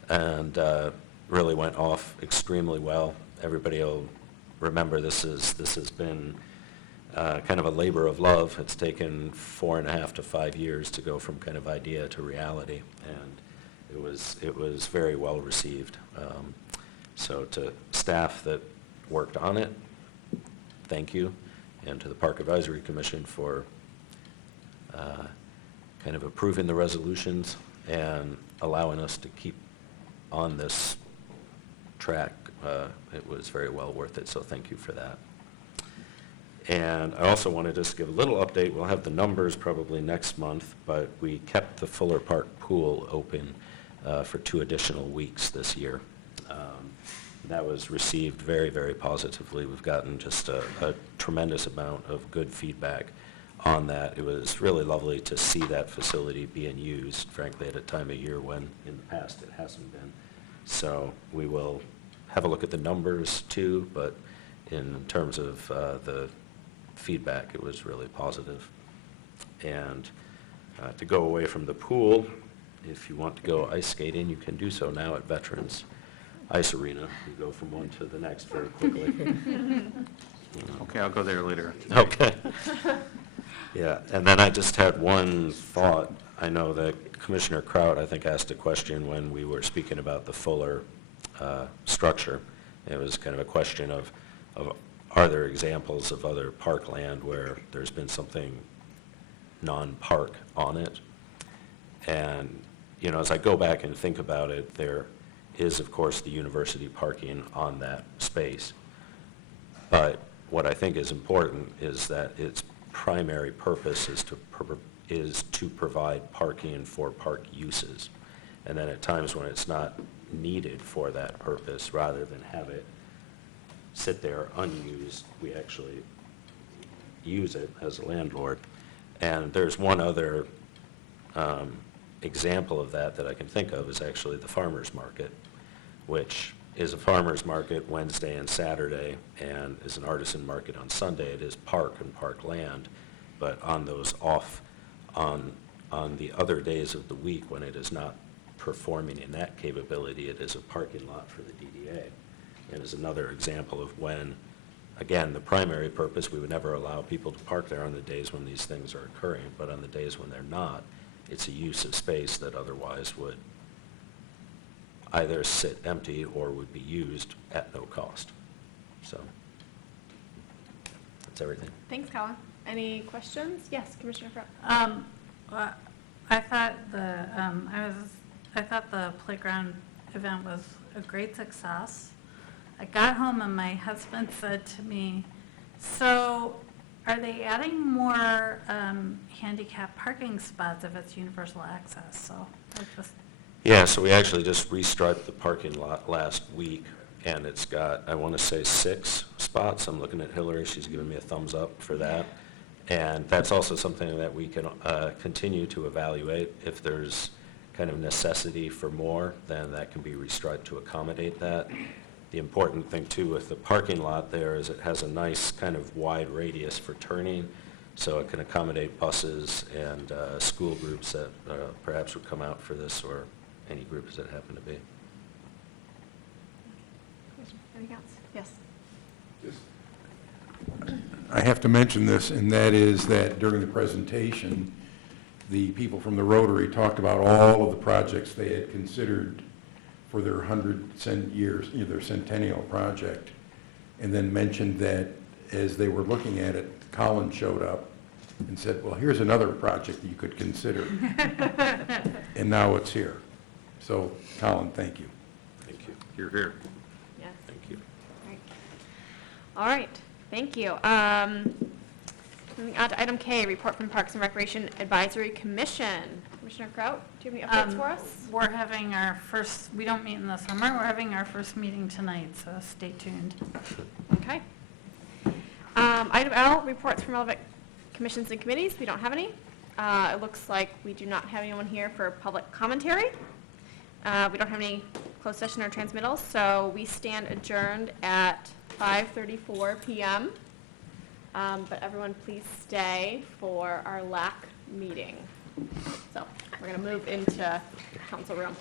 and really went off extremely well. Everybody will remember this has been kind of a labor of love. It's taken 4.5 to 5 years to go from kind of idea to reality, and it was very well received. So to staff that worked on it, thank you, and to the Park Advisory Commission for kind of approving the resolutions and allowing us to keep on this track. It was very well worth it, so thank you for that. And I also wanted to just give a little update. We'll have the numbers probably next month, but we kept the Fuller Park pool open for 2 additional weeks this year. That was received very, very positively. We've gotten just a tremendous amount of good feedback on that. It was really lovely to see that facility being used, frankly, at a time of year when in the past it hasn't been. So we will have a look at the numbers too, but in terms of the feedback, it was really positive. And to go away from the pool, if you want to go ice skating, you can do so now at Veterans Ice Arena. You go from one to the next very quickly. Okay, I'll go there later. Okay. Yeah, and then I just had one thought. I know that Commissioner Kraut, I think, asked a question when we were speaking about the Fuller structure, It was kind of a question of are there examples of other parkland where there's been something non-park on it? And, you know, as I go back and think about it, there is, of course, the university parking on that space. But what I think is important is that its primary purpose is to provide parking for park uses. And then at times when it's not needed for that purpose, rather than have it sit there unused, we actually use it as a landlord. And there's one other example of that I can think of is actually the farmer's market, which is a farmer's market Wednesday and Saturday and is an artisan market on Sunday. It is park and park land, but on those on the other days of the week when it is not performing in that capability, it is a parking lot for the DDA. And is another example of when, again, the primary purpose, we would never allow people to park there on the days when these things are occurring, but on the days when they're not, it's a use of space that otherwise would either sit empty or would be used at no cost. So that's everything. Thanks, Colin. Any questions? Yes, Commissioner Fripp. Well, I thought the playground event was a great success. I got home and my husband said to me, so are they adding more handicap parking spots if it's universal access? So I just... Yeah, so we actually just restriped the parking lot last week, and it's got, I want to say, 6 spots. I'm looking at Hillary, she's giving me a thumbs up for that. And that's also something that we can continue to evaluate. If there's kind of necessity for more, then that can be restriped to accommodate that. The important thing, too, with the parking lot there is it has a nice kind of wide radius for turning, so it can accommodate buses and school groups that perhaps would come out for this, or any groups that happen to be. Anything else? Yes. I have to mention this, and that is that during the presentation, the people from the Rotary talked about all of the projects they had considered for their 100 years, their centennial project, and then mentioned that as they were looking at it, Colin showed up and said, well, here's another project that you could consider. And now it's here. So, Colin, thank you. Thank you. You're here. Yes. Thank you. All right. Thank you. Moving on to item K, report from Parks and Recreation Advisory Commission. Commissioner Kraut, do you have any updates for us? We're having our first, we don't meet in the summer, we're having our first meeting tonight, so stay tuned. Okay. Item L, reports from relevant commissions and committees. We don't have any. It looks like we do not have anyone here for public commentary. We don't have any closed session or transmittals, so we stand adjourned at 5:34 p.m. But everyone please stay for our LAC meeting. So we're going to move into council room.